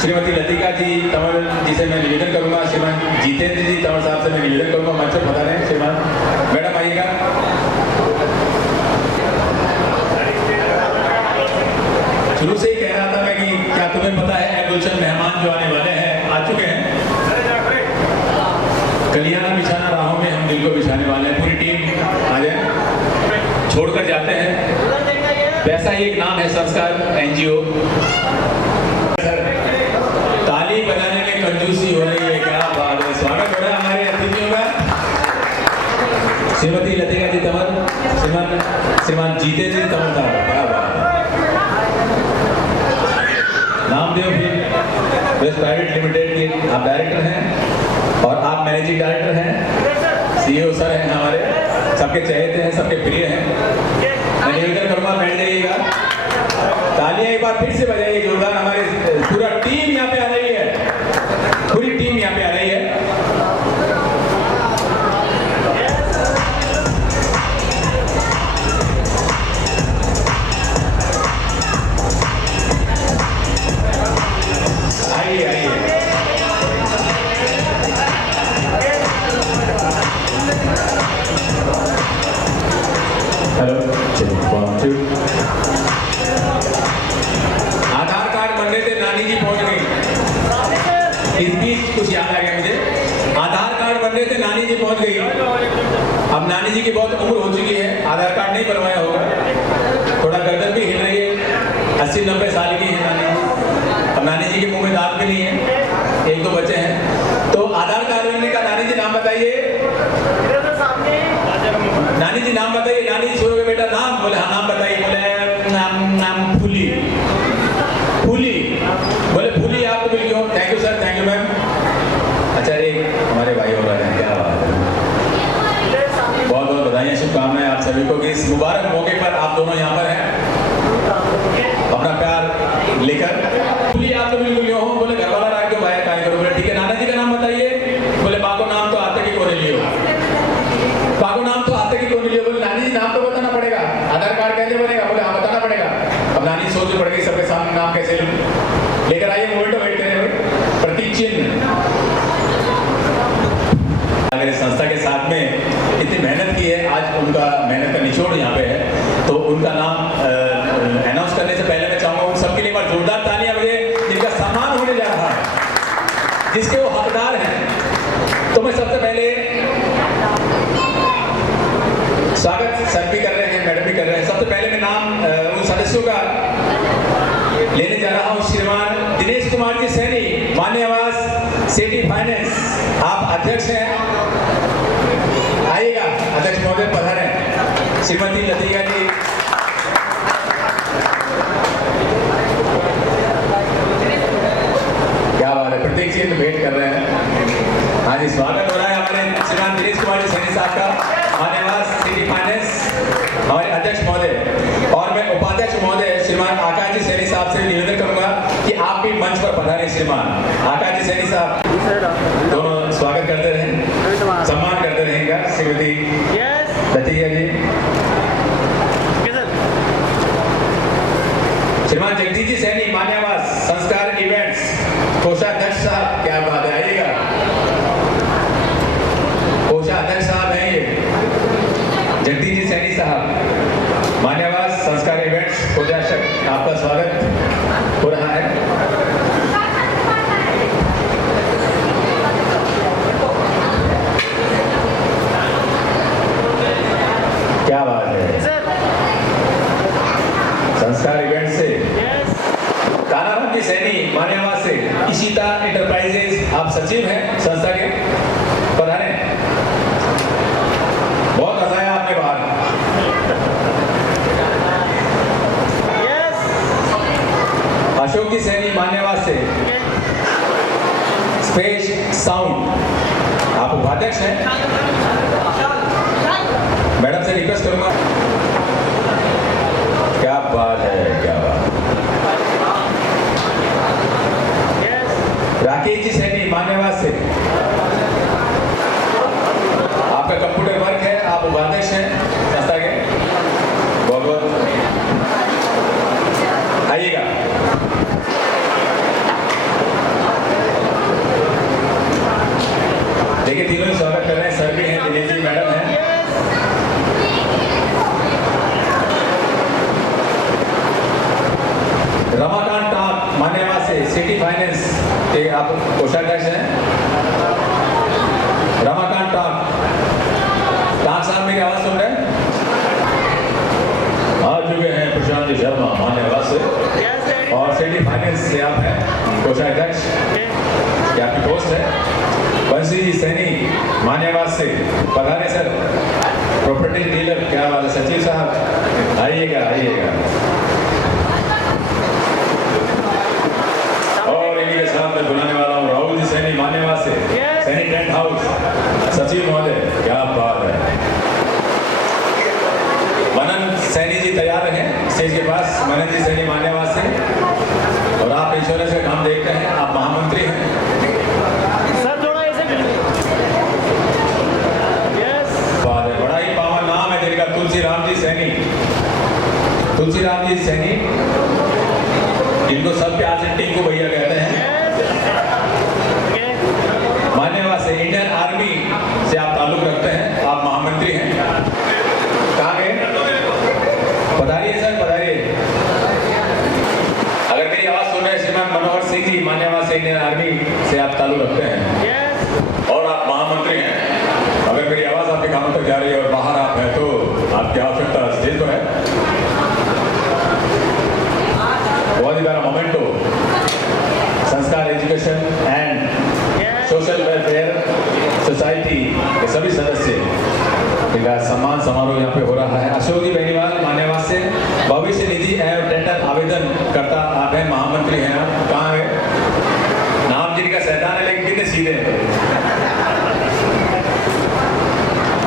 श्रीमती लतिका जी तंवर जी से मैं निवेदन करूंगा, श्रीमान जितेंद्र जी तंवर साहब से मैं निवेदन करूंगा, मंच पर बता रहे हैं। श्रीमान मैडम आइएगा। शुरू से ही कह रहा था मैं कि क्या तुम्हें पता है गुलशन मेहमान जो आने वाले हैं आ चुके हैं। कलियाना बिछाना राहों में हम दिल को बिछाने वाले हैं। पूरी टीम आ जाए, छोड़कर जाते हैं। वैसा ही एक नाम है संस्कार एनजीओ। ताली बजाने में कंजूसी हो रही है, क्या बात है। स्वागत हो रहा है हमारे अतिथियों का। श्रीमती लतिका जी तंवर, श्रीमान जितेंद्र जी तंवर साहब, क्या बात है। Namdev film west private limited के आप डायरेक्टर हैं और आप मैनेजिंग डायरेक्टर हैं। सीईओ सर हैं हमारे, सबके चहेते हैं, सबके प्रिय हैं। मैं निवेदन करूंगा बैठ जाइएगा। तालियां एक बार फिर से बजाइए जोरदार। हमारी पूरा टीम यहाँ पे आ रही है, पूरी टीम यहाँ पे आ रही है। आइए आइए। हेलो, आधार कार्ड बनने से नानी जी पहुंच गई। इस बीच कुछ याद आ गया मुझे। आधार कार्ड बनने से नानी जी पहुंच गई। अब नानी जी की बहुत उम्र हो चुकी है, आधार कार्ड नहीं बनवाया होगा, थोड़ा गर्दन भी हिल रही है। 80-90 साल की है नानी जी। अब नानी जी के मुंह में दांत भी नहीं है, 1-2 बच्चे हैं। तो आधार कार्ड बनने का नानी जी नाम बताइए। नानी जी नाम बताइए। नानी जी छोड़ोगे बेटा नाम? बोले हाँ नाम बताइए। बोले नाम फूली। फूली बोले फूली आप तो मिल गए। Thank you sir, thank you ma'am. अच्छा, एक हमारे भाई हो रहे हैं, क्या बात है। बहुत बहुत बधाई, शुभकामनाएं आप सभी को कि इस मुबारक मौके पर आप दोनों यहाँ पर हैं अपना प्यार लेकर। फूली आप तो बिल्कुल हो। बोले घर वाला राख के बाहर काय करो। बोले ठीक है, नाना जी का नाम बताइए। बोले बाको नाम तो आते कि कोने लियो, बाको नाम तो आते कि कोने लियो। बोले नानी जी नाम तो बताना पड़ेगा, आधार कार्ड कैसे बनेगा? बोले हाँ बताना पड़ेगा। अब नानी सोच पड़ गई सबके सामने नाम कैसे लेकर आइए। मोमेंट वेट करें, प्रतीक चिन्ह। अगर इस संस्था के साथ में इतनी मेहनत की है, आज उनका मेहनत का निचोड़ यहाँ पे है, तो उनका नाम अनाउंस करने से पहले मैं चाहूंगा उन सबके लिए एक बार जोरदार तालियां बजे, जिनका सम्मान होने जा रहा है, जिसके वो हकदार हैं। तो मैं सबसे पहले स्वागत सर भी कर रहे हैं, मैडम भी कर रहे हैं। सबसे पहले मैं नाम उन सदस्यों का लेने जा रहा हूं। श्रीमान दिनेश कुमार जी सैनी, मान्य आवास सिटी फाइनेंस, आप अध्यक्ष हैं, आइएगा। अध्यक्ष महोदय पधारे। श्रीमती लतिका जी, क्या बात है, प्रत्येक चीज तो वेट कर रहे हैं। हाँ जी, स्वागत हो रहा है हमारे श्रीमान दिनेश कुमार जी सैनी साहब का, मान्य आवास सिटी फाइनेंस, हमारे अध्यक्ष महोदय। और मैं उपाध्यक्ष महोदय श्रीमान आकाश जी सैनी साहब से निवेदन करूंगा कि आप भी मंच पर पधारें। श्रीमान आकाश जी सैनी साहब दोनों स्वागत करते रहें, सम्मान करते रहेंगे। श्रीमती लतिका जी, श्रीमान जगदीश जी सैनी, मान्य आवास संस्कार इवेंट्स, कोषाध्यक्ष साहब, क्या बात है, आइएगा। कोषाध्यक्ष साहब हैं ये जगदीश जी सैनी साहब, मान्य आवास संस्कार इवेंट्स कोषाध्यक्ष, आपका स्वागत हो रहा है। क्या बात है, संस्कार इवेंट से इशिता एंटरप्राइजेज आप सचिव हैं संस्था के, पधारे। बहुत हंसाया आपने बाहर। अशोक जी सैनी मान्यवाद से स्पेस साउंड आप उपाध्यक्ष हैं। मैडम से रिक्वेस्ट करूंगा। क्या बात है, क्या बात। राकेश जी सैनी मान्यवाद से आपका कंप्यूटर वर्क है, आप उपाध्यक्ष हैं संस्था के। बहुत बहुत आइएगा। देखिए तीनों ही स्वागत कर रहे हैं। सर भी हैं, दिनेश जी मैडम हैं। रमाकांत टाक मान्यवाद से सिटी फाइनेंस के आप कोषाध्यक्ष हैं। रमाकांत टाक साहब मेरी आवाज सुन रहे हैं? आ चुके हैं प्रशांत जी शर्मा मान्यवाद से और सिटी फाइनेंस से आप हैं कोषाध्यक्ष, ये आपकी पोस्ट है। बंसी जी सैनी मान्यवाद से पधारे सर, प्रॉपर्टी डीलर। क्या बात है सचिव साहब, आइएगा आइएगा। और इन्हीं के साथ मैं बुलाने वाला हूँ राहुल जी सैनी मान्यवाद से, सैनी टेंट हाउस सचिव महोदय। क्या बात है। मनन सैनी जी तैयार हैं स्टेज के पास। मनन जी सैनी मान्यवाद से, और आप इंश्योरेंस का काम देखते हैं, आप महामंत्री हैं। बड़ा ही पावन नाम है जिनका, तुलसीराम जी सैनी। तुलसीराम जी सैनी, इनको सब प्यार से टिंकू भैया कहते हैं। मान्यवाद से इंडियन आर्मी से आप ताल्लुक रखते हैं, आप महामंत्री हैं। कहाँ गए? पधारिए सर, पधारिए। अगर मेरी आवाज सुन रहे श्रीमान मनोहर सिंह जी मान्यवाद से इंडियन आर्मी से आप ताल्लुक रखते हैं और आप महामंत्री हैं। अगर मेरी आवाज आपके कानों तक जा रही है और बाहर आप हैं तो आपकी आवश्यकता स्टेज पर है। बहुत ही प्यारा मोमेंटो। संस्कार education and social welfare society के सभी सदस्य का सम्मान समारोह यहाँ पे हो रहा है। अशोक जी बेनीवाल मान्यवाद से भविष्य निधि एवं टेंडर आवेदन करता आप हैं, महामंत्री हैं आप। कहाँ है नाम जिनका? शैतान है लेकिन कितने सीधे हैं।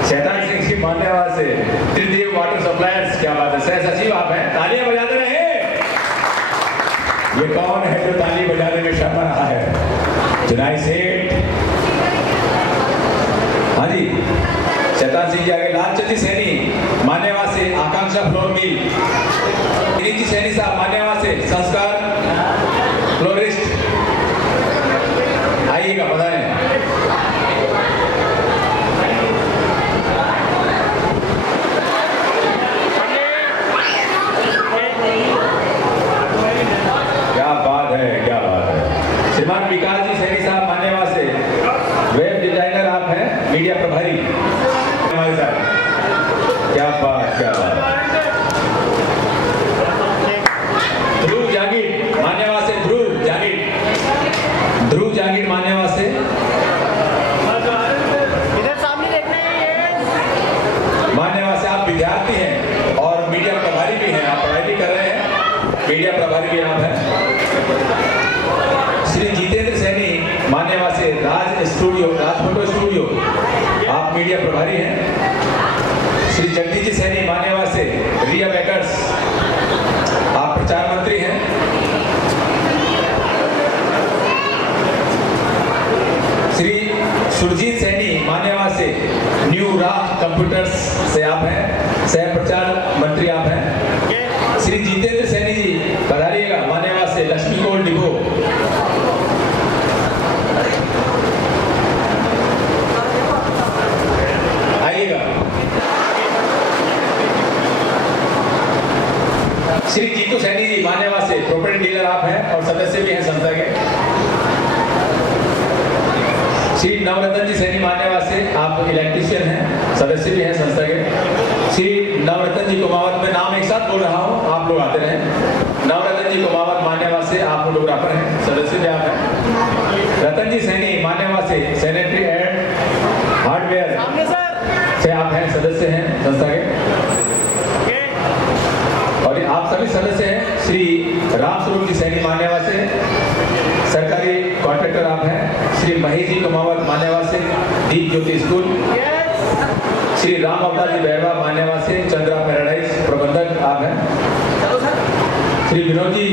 शैतान सिंह जी मान्यवाद से त्रिदेव वाटर सप्लायर्स। क्या बात है, सह सचिव आप हैं। तालियां बजाते रहे। ये कौन है जो ताली बजाने में शर्मा रहा है? चुनाई सेठ। हाँ जी, शैतान सिंह जी आगे। लालचंद जी सैनी मान्यवाद से आकांक्षा फ्लोर मिल। दिलीप जी सैनी साहब मान्यवाद से संस्कार फ्लोरिस्ट। आइएगा, बताएं। क्या बात है, क्या बात है। श्रीमान विकास जी सैनी साहब मान्यवाद से वेब डिजाइनर आप हैं, मीडिया प्रभारी। क्या बात, क्या बात। ध्रुव जागीर मान्यवाद से, ध्रुव जागीर। ध्रुव जागीर मान्यवाद से। इधर सामने देखना है। मान्यवाद से आप विद्यार्थी हैं और मीडिया प्रभारी भी हैं, आप पढ़ाई भी कर रहे हैं, मीडिया प्रभारी भी आप हैं। श्री जितेंद्र सैनी मान्यवाद से राज स्टूडियो, राज फोटो स्टूडियो, आप मीडिया प्रभारी हैं। श्री जगदीश जी सैनी मान्यवाद से रिया बेकर्स, आप प्रचार मंत्री हैं। श्री सुरजीत सैनी मान्यवाद से न्यू राह कंप्यूटर्स से आप हैं, सह प्रचार मंत्री आप हैं। श्री जितेंद्र सैनी जी पधारिएगा मान्यवाद से लक्ष्मी कोल डिपो। आइएगा। श्री जीतू सैनी जी मान्यवाद से प्रॉपर्टी डीलर आप हैं और सदस्य भी हैं संस्था के। श्री नवरत्न जी सैनी मान्यवाद से आप इलेक्ट्रीशियन हैं, सदस्य भी हैं संस्था के। श्री नवरत्न जी कुमावत, मैं नाम एक साथ बोल रहा हूँ, आप लोग आते रहें। नवरत्न जी कुमावत मान्यवाद से आप फोटोग्राफर हैं, सदस्य भी आप हैं। कॉन्ट्रैक्टर आप हैं। श्री महेश जी कुमावत मान्यवा से दीप ज्योति स्कूल। श्री राम अवतार जी बैरवा मान्यवा से चंद्रा पैराडाइज प्रबंधक आप हैं। श्री विनोद जी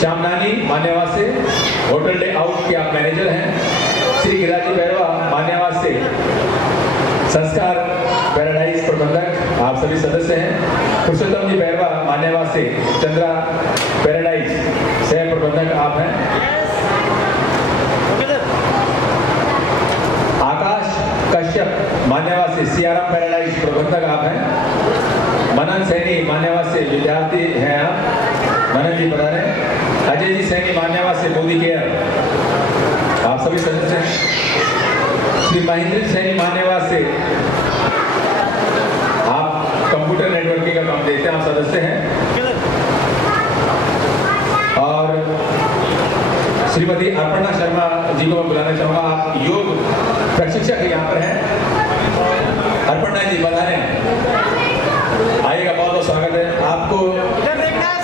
श्यामनानी मान्यवा से होटल डे आउट के आप मैनेजर हैं। श्री गिरिराज जी बैरवा मान्यवा से संस्कार पैराडाइज प्रबंधक आप सभी सदस्य हैं। पुरुषोत्तम जी बैरवा मान्यवा से चंद्रा पैराडाइज सह प्रबंधक आप हैं। आकाश कश्यप मान्यवा से सियाराम पैराडाइज प्रबंधक आप हैं। मनन सैनी मान्यवा से विद्यार्थी हैं आप, मनन जी बता रहे हैं। अजय जी सैनी मान्यवा से मोदी केयर आप सभी सदस्य हैं। श्री महेंद्र सैनी मान्यवा से आप कंप्यूटर नेटवर्किंग का काम देखते हैं, आप सदस्य हैं। और श्रीमती अर्पणा शर्मा जी को मैं बुलाना चाहूंगा, आप योग प्रशिक्षक यहाँ पर हैं। अर्पणा जी बता रहे हैं, आइएगा, बहुत बहुत स्वागत है आपको।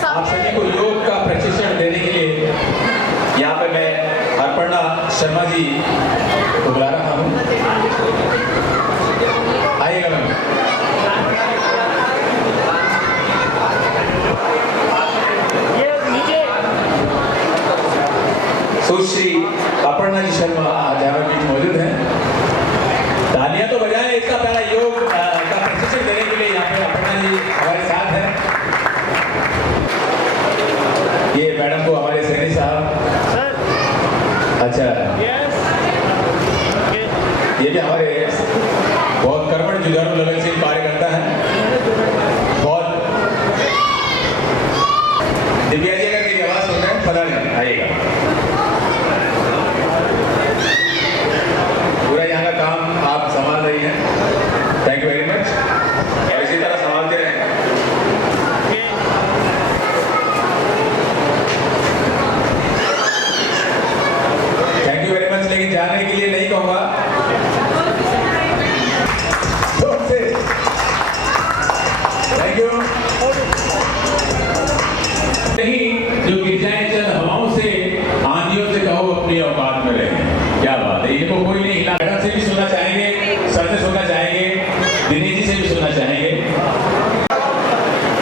आप सभी को योग का प्रशिक्षण देने के लिए यहाँ पे मैं अर्पणा शर्मा जी को बुला रहा हूँ। आइएगा मैम। सुश्री अपर्णा जी शर्मा आज हमारे बीच मौजूद हैं। तालियां तो बजाएं इसका पहला योग का प्रशिक्षण देने के लिए। यहाँ पे अपर्णा जी हमारे साथ हैं। ये मैडम को हमारे सैनी साहब, अच्छा ये भी हमारे बहुत कर्मठ जुझारू लगनशील कार्यकर्ता हैं। बहुत दिव्या जी अगर मेरी आवाज सुन रहे हैं पता नहीं, आइएगा। पूरा यहाँ का काम आप संभाल रही हैं, थैंक यू वेरी मच, और इसी तरह संभालते रहें। थैंक यू वेरी मच, लेकिन जाने के लिए नहीं कहूँगा। Thank you. नहीं, जो गिरजाएं चंद हवाओं से, आंधियों से कहो अपनी औकात में रहे। क्या बात है, इनको कोई नहीं हिला। मैडम से भी सुनना चाहेंगे, सर से सुनना चाहेंगे, दिनेश जी से भी सुनना चाहेंगे।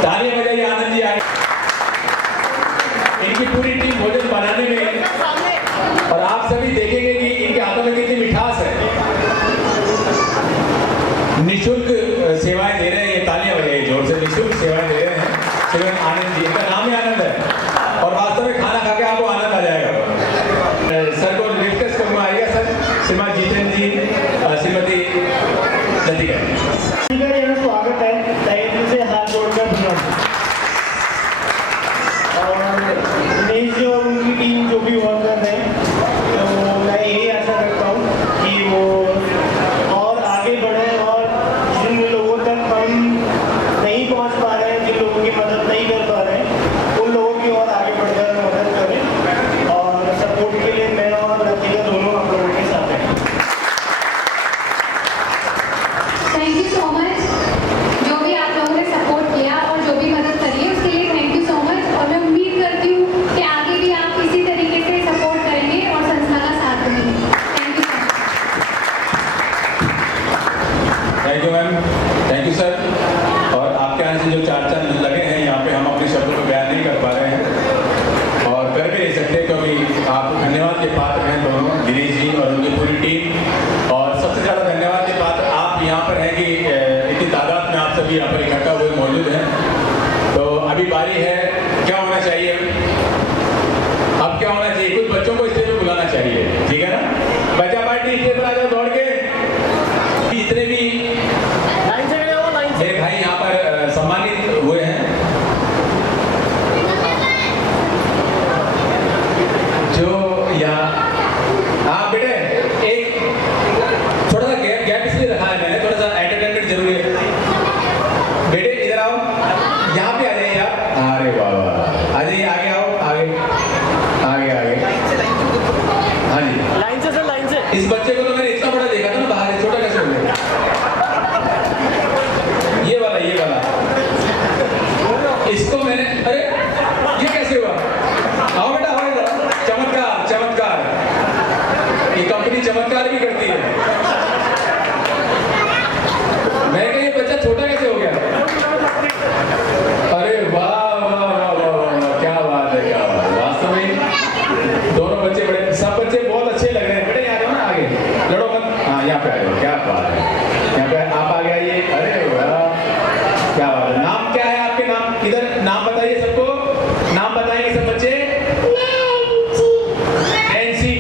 तालियां बजाइए, आनंद जी आए। इनकी पूरी टीम भोजन बनाने में, और आप सभी देखेंगे कि इनके हाथों में कितनी मिठास है। निःशुल्क सेवाएं दे रहे हैं, ये तालियां बजाइए जोर से, निःशुल्क सेवाएं दे रहे हैं। श्रीमान आनंद जी, इनका नाम ही आनंद है, और वास्तव में खाना खा के आपको आनंद आ जाएगा। सर को डिस्कस करूंगा, आइएगा सर। श्रीमान जितेंद्र जी, श्रीमती लतिका जी, स्वागत है, तहे दिल से हाथ जोड़कर प्रणाम। और दिनेश जी और उनकी टीम जो भी वर्कर है, तो मैं यही आशा करता हूँ कि वो और आगे बढ़े, और जिन लोगों तक हम नहीं पहुँच पा रहे हैं, जिन लोगों की मदद नहीं कर पा रहे हैं, उन लोगों की और आगे बढ़कर मदद करें। और सपोर्ट के लिए मैं और लतिका दोनों आप लोगों के साथ हैं। Thank you so much. जो भी आप लोगों ने सपोर्ट किया और जो भी मदद करी है उसके लिए थैंक यू सो मच। और मैं उम्मीद करती हूँ कि आगे भी आप इसी तरीके से सपोर्ट करेंगे और संस्था का साथ देंगे। Thank you so much. Thank you ma'am, thank you sir. और आपके यहाँ से जो चार चांद लगे हैं यहाँ पे, हम अपने शब्दों को बयान नहीं कर पा रहे हैं और कर भी नहीं सकते, क्योंकि आप धन्यवाद के पात्र हैं दोनों, दिनेश जी और उनकी पूरी टीम। और सबसे ज़्यादा धन्यवाद के पात्र आप यहाँ पर हैं कि इतनी तादाद में आप सभी यहाँ पर इकट्ठा हुए मौजूद हैं। तो अभी बारी है, क्या होना चाहिए अब, क्या होना चाहिए, कुछ बच्चों को स्टेज पर बुलाना चाहिए, ठीक है ना। बच्चा पार्टी स्टेज पर आ जाओ दौड़ के। जितने भी मेरे भाई यहाँ पर सम्मानित हुए हैं, जो यहाँ, हाँ बेटे, एक थोड़ा सा गैप इसलिए रखा है मैंने, थोड़ा सा एंटरटेनमेंट जरूरी है। बेटे इधर आओ, यहाँ पे आ जाइए आप। अरे वाह वाह, आ जाइए, आगे आओ, आगे आगे आगे, हाँ जी। चमत्कार भी करती है। मैं कहा ये बच्चा छोटा कैसे हो गया? अरे वाह वाह वाह वाह वाह, क्या बात है, क्या बात है। वास्तव में दोनों बच्चे बड़े, सब बच्चे बहुत अच्छे लग रहे हैं। बेटे यहाँ ना आगे लड़ो मत, हाँ यहाँ पे आ जाओ। क्या बात है, यहाँ पे आप आ गया ये। अरे वाह, क्या बात है। नाम क्या है आपके? नाम इधर नाम बताइए सबको, नाम बताएंगे सब बच्चे। नैन्सी,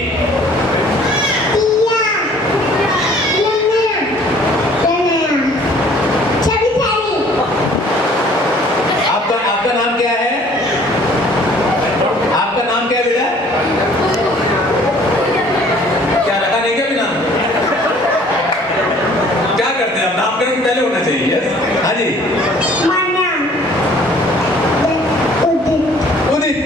आपका नाम क्या है? आपका नाम क्या है बेटा? क्या रखा नहीं क्या भी नाम? क्या करते हैं आप? नामकरण पहले होना चाहिए। यस, हाँ जी। उदित,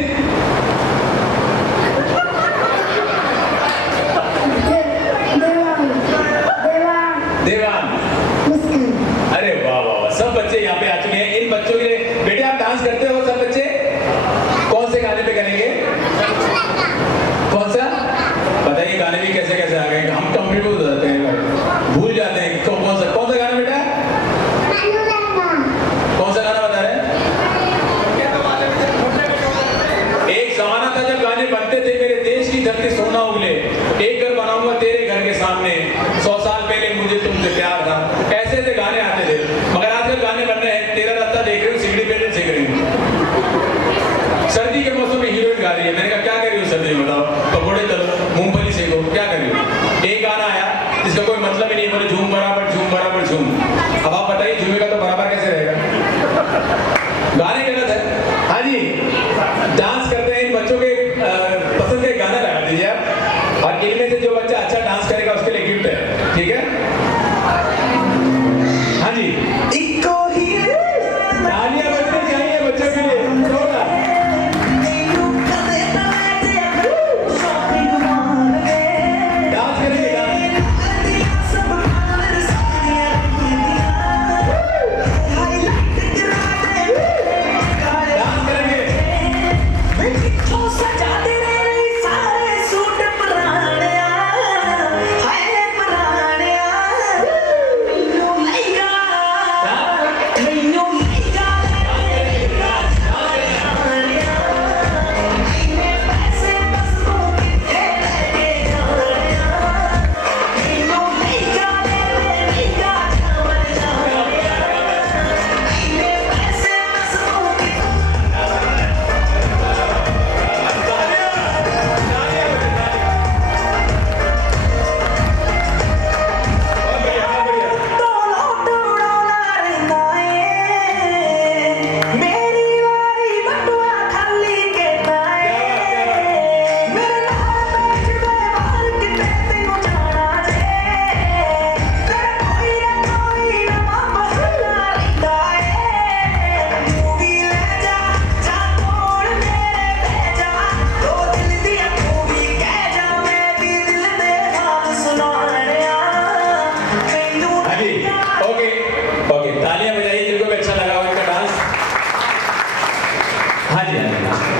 देवान। अरे वाह वाह वाह, सब बच्चे यहाँ पे आ चुके हैं। इन बच्चों के लिए बेटे आप डांस करते हो सब बच्चे? कौन से गाने पे करेंगे? कौन सा बताइए? गाने भी कैसे कैसे आ गए, हम कंप्लीट हो जाते हैं, भूल जाते हैं। कौन सा गाना बेटा? कौन सा गाना बता रहे हैं? एक जमाना था जब गाने बनते थे, मेरे देश की धरती सोना उगले, एक घर बनाऊंगा तेरे घर के सामने, 100 साल पहले मुझे तुमसे प्यार था। ऐसे ऐसे गाने आते थे। मगर आजकल गाने बन रहे हैं, तेरा रास्ता देख रही हूँ, सिगड़ी पे सीख रही हूँ। सर्दी के मौसम में हीरोइन गा रही है। मैंने कहा क्या कर रही हो सर्दी में, बताओ। पकौड़े तलो, मूंगफली सेको, क्या कर रही हो? एक गाना आया जिसका कोई मतलब ही नहीं, बोले झूम बराबर झूम। अब आप बताइए झूमेगा तो बराबर कैसे रहेगा? गाने गलत है। हाँ जी, डांस करते हैं। इन बच्चों के पसंद का गाना लगा दीजिए आप, और इनमें से जो बच्चा अच्छा डांस करेगा उसके लिए गिफ्ट है, ठीक है? हाँ जी, तालियां बजनी चाहिए बच्चों के लिए। जोरदार। डांस करेंगे, डांस करेंगे।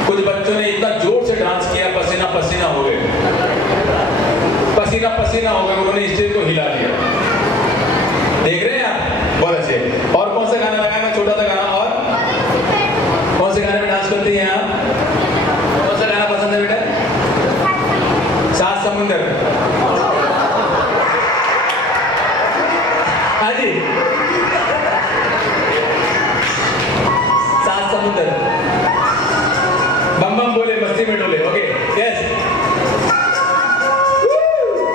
कुछ बच्चों ने इतना जोर से डांस किया, पसीना पसीना हो गए, पसीना पसीना हो गए, उन्होंने स्टेज को हिला दिया। देख रहे हैं आप? बहुत अच्छे। और कौन सा गाना लगाएगा? छोटा सा गाना। और कौन से गाने में डांस करती हैं आप? कौन सा गाना पसंद है बेटा? सात समुंदर। हाँ जी, सात समुंदर। बम बम बोले, मस्ती में डोले। ओके, यस,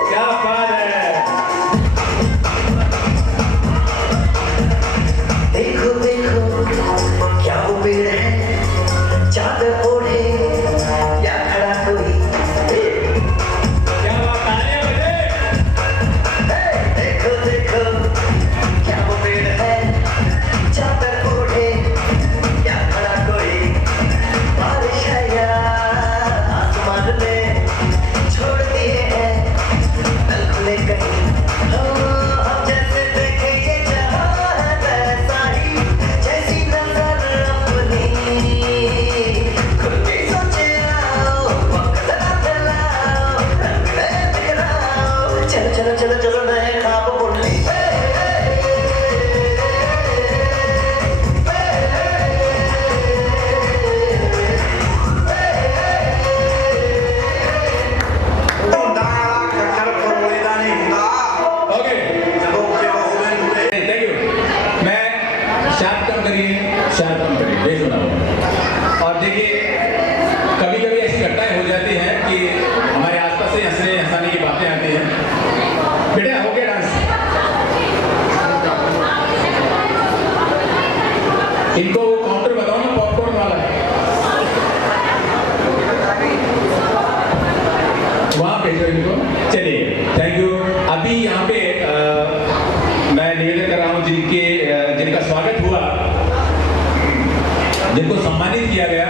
क्या बात है। देखो देखो क्या वो पेड़ है, चादर ओढ़े या खड़ा कोई। क्या बात चलो चलो चलो नए खाब बोले ओके थैंक यू। मैं शायद कम करिए ये सुना। और देखिए कभी कभी ऐसी घटनाएं हो जाती हैं कि हमारे आसपास से हंसाने की बातें आती हैं। बेटा हो गया डांस? इनको वो काउंटर बताओ ना पॉपकॉर्न वाला, वहाँ भेजो इनको। चलिए थैंक यू। अभी यहाँ पे मैं निवेदन कर रहा हूँ जिनका स्वागत हुआ, जिनको सम्मानित किया गया,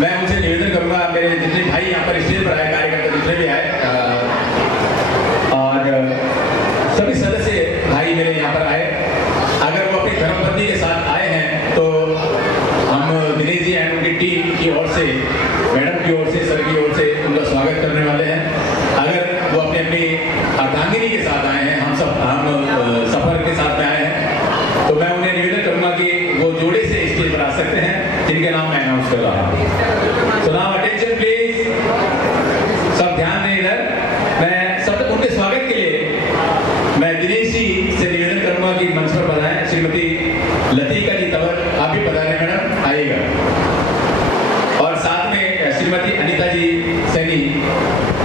मैं उनसे निवेदन करूंगा, मेरे जितने भाई यहाँ पर स्टेज पर आए, कार्यकर्ता जितने भी आए और सभी सदस्य भाई मेरे यहाँ पर आए, अगर वो अपनी धर्मपत्नी के साथ आए हैं तो हम दिनेश जी एंड उनकी टीम की ओर से, मैडम की ओर से, सर की ओर से उनका स्वागत करने वाले हैं। अगर वो अपनी अर्धांगिनी के साथ आए हैं, हम सफर के साथ में आए हैं, तो मैं उन्हें निवेदन करूंगा कि वो जोड़े से स्टेज पर आ सकते हैं, जिनके नाम मैं अनाउंस कर रहा हूँ। सो नाउ अटेंशन प्लीज, सब ध्यान दें इधर। मैं सब उनके स्वागत के लिए मैं दिनेश जी से निवेदन करूंगा कि मंच पर पधारें। श्रीमती लतिका जी तंवर, आप भी पधारें मैडम, आइएगा। और साथ में श्रीमती अनीता जी सैनी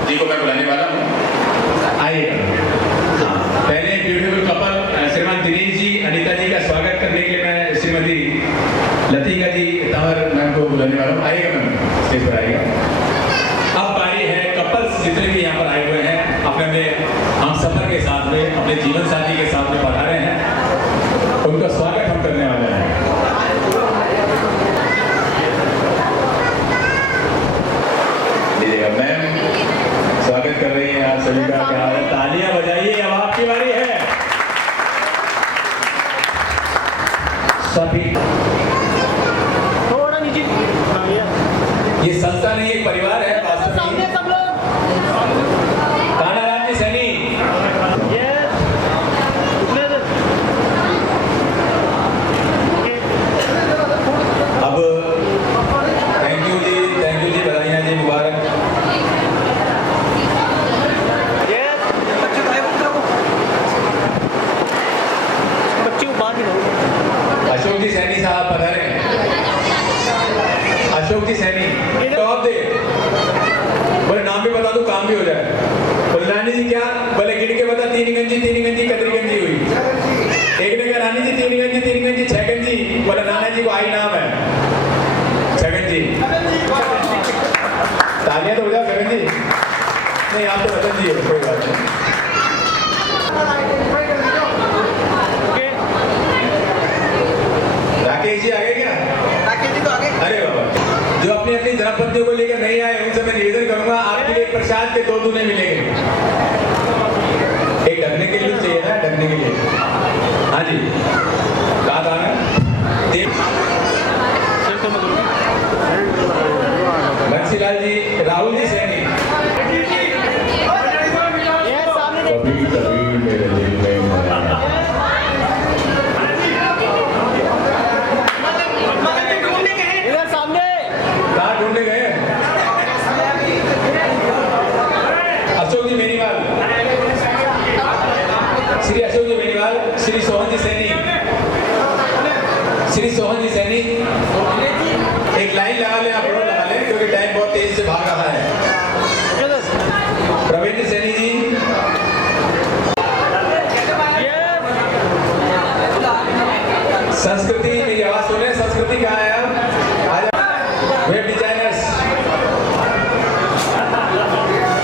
जी को मैं बुलाने वाला हूँ, आइएगा। पहले ब्यूटीफुल कपल श्रीमान दिनेश जी, अनीता जी का स्वागत करने के लिए मैं श्रीमती लतिका जी तंवर मैम को बुलाने वाला हूँ, आइएगा मैम, स्टेज पर आइएगा। अब बारी है कपल्स जितने भी यहाँ पर आए हुए हैं, अपने हम सफर के साथ में, अपने जीवन साथी के साथ में पधारे हैं, उनका स्वागत हम करने वाले हैं। मैम स्वागत कर रही हैं आप सभी का, क्या हाल है? तालियां बजाइए, अब आपकी बारी है। सभी थोड़ा नीचे ये संस्था नहीं, एक परिवार है वास्तव सामने में। सब लोग कानाराम जी सैनी, ये इतने देर अब थैंक यू जी, बधाइयाँ जी, मुबारक। ये बच्चे को बाहर निकालो। अशोक जी सैनी साहब पधारे। अशोक जी सैनी, टॉप दे, बोले नाम भी बता दो काम भी हो जाए। बोले रानी जी क्या? बोले गिन के बता, तीन गंजी कतरी गंजी हुई। एक ने कहा रानी जी तीन गंजी 6 गंजी। बोले नाना जी को आई नाम है 6 गंजी। तालियां तो हो जाओ गगन जी। नहीं आप तो रतन जी हो, कोई बात नहीं। राकेश जी आ गए क्या? राकेश जी तो आगे। अरे बाबा, जो अपनी अपनी धर्मपत्नियों को लेकर नहीं आए उनसे मैं निवेदन करूंगा, आपके लिए प्रसाद के 2 दूने मिलेंगे। एक ढकने के लिए चाहिए ना, ढकने के लिए। हाँ जी, कहाँ था ना? घनसीलाल जी, राहुल जी सैनी। ये सामने देख। कभी कभी मेरे दिल में मोहब्बत। इधर सामने कहाँ ढूंढने गए? अशोक जी बेनीवाल, श्री अशोक जी बेनीवाल, श्री सोहन जी सैनी, श्री सोहन जी सैनी। एक लाइन लगा लें, आप रोड लगा लें, क्योंकि टाइम बहुत तेज से भाग रहा है। प्रवीण सैनी जी, संस्कृति, मेरी आवाज सुने, संस्कृति कहाँ है? आप वेब डिजाइनर्स,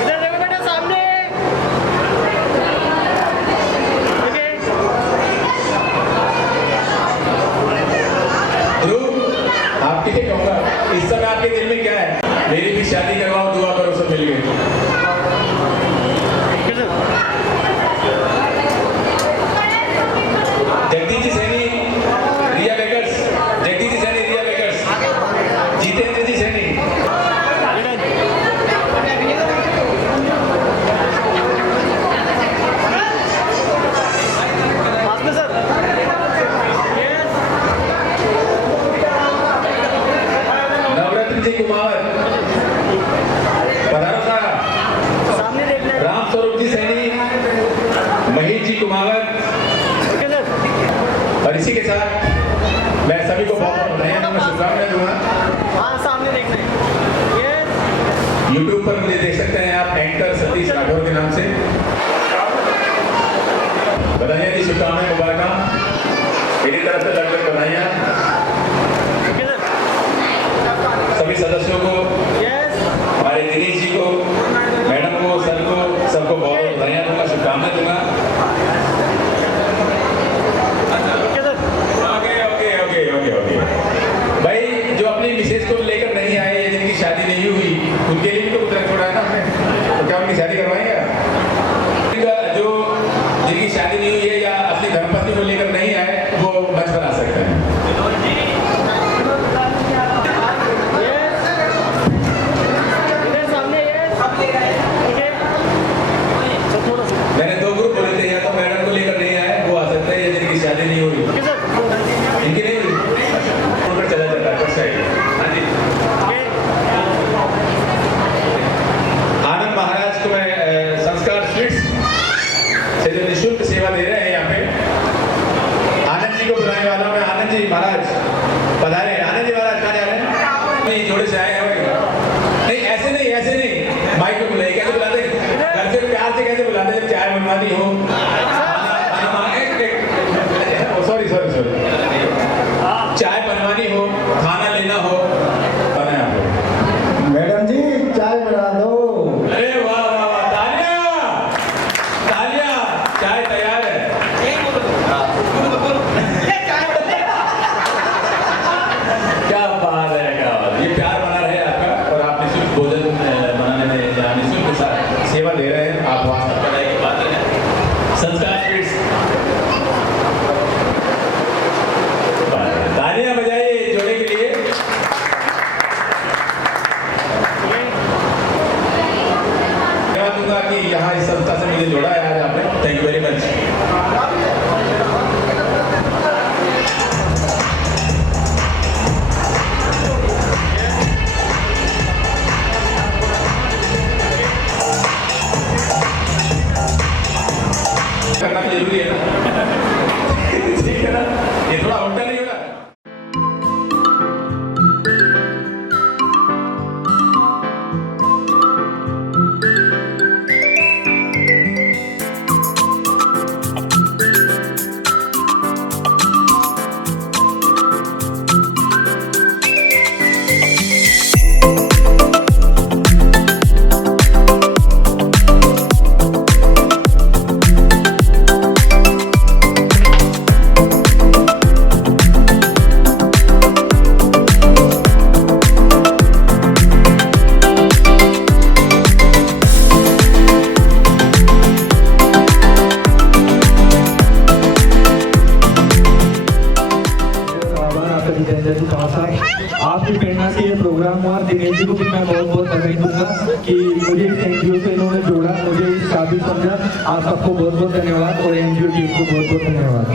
इधर देखो बेटा सामने। एंकर सतीश राठौर के नाम से बधाइयाँ दी, शुभकामनाएं, मुबारक मेरी तरफ से लगभग बधाइयाँ सभी सदस्यों को, हमारे दिनेश जी को, मैडम को, सर को, सबको बहुत बधाइयाँ दूंगा, शुभकामनाएं दूंगा। ओके भाई, जो अपनी मिसेज को लेकर नहीं आए या जिनकी शादी नहीं हुई उनके लिए भी तो कुछ छोड़ा है ना हमने, तो क्या उनकी शादी करवाएंगे? जो जिनकी शादी नहीं हुई है या अपनी धर्मपत्नी को लेकर नहीं आए वो मंच पर आ सकते हैं। मैंने 2 ग्रुप बोले थे, या तो मैडम को लेकर नहीं आए वो आ सकते हैं, या जिनकी शादी नहीं हुई, इनकी नहीं हुई उनका चला जाता है साइड। हाँ जी, आनंद महाराज को मैं संस्कार स्वीट्स से जो निःशुल्क सेवा दे रहे हैं यहाँ पे, आनंद जी को बुलाने वाला मैं। आनंद जी महाराज पधारे। आनंद जी महाराज कहाँ जा रहे हैं? जोड़े से आए हैं भाई। नहीं ऐसे नहीं, ऐसे नहीं, माइक पे बुलाइए। कैसे बुलाते? घर से प्यार से कैसे बुलाते हैं? चाय बनवानी हो, सॉरी चाय बनवानी हो, खाना लेना हो, बनाया हो। मैडम जी चाय बना दो। अरे वाह वाह वाह, तालियां तालियां, चाय तैयार है। क्या बात है, क्या बात है। ये प्यार बना रहे आपका, और आप निःशुल्क भोजन बनाने में या निःशुल्क सेवा दे रहे हैं, आप वास्तव बधाई की बात है। संस्कार स्वीट्स, तालियां बजाइए जोड़े के लिए। धन्यवाद दूंगा कि यहाँ इस संस्था से मुझे जोड़ा है आज आपने। Thank you very much. करना भी जरूरी है ना, ठीक है ना, ये थोड़ा उल्टा नहीं हो रहा। आपकी प्रेरणा से ये प्रोग्राम हुआ। दिनेश जी को भी मैं बहुत बहुत बधाई दूंगा कि मुझे इस एनजीओ से इन्होंने जोड़ा, मुझे इस काबिल समझा। आप सबको बहुत बहुत धन्यवाद और एनजीओ टीम को बहुत बहुत धन्यवाद।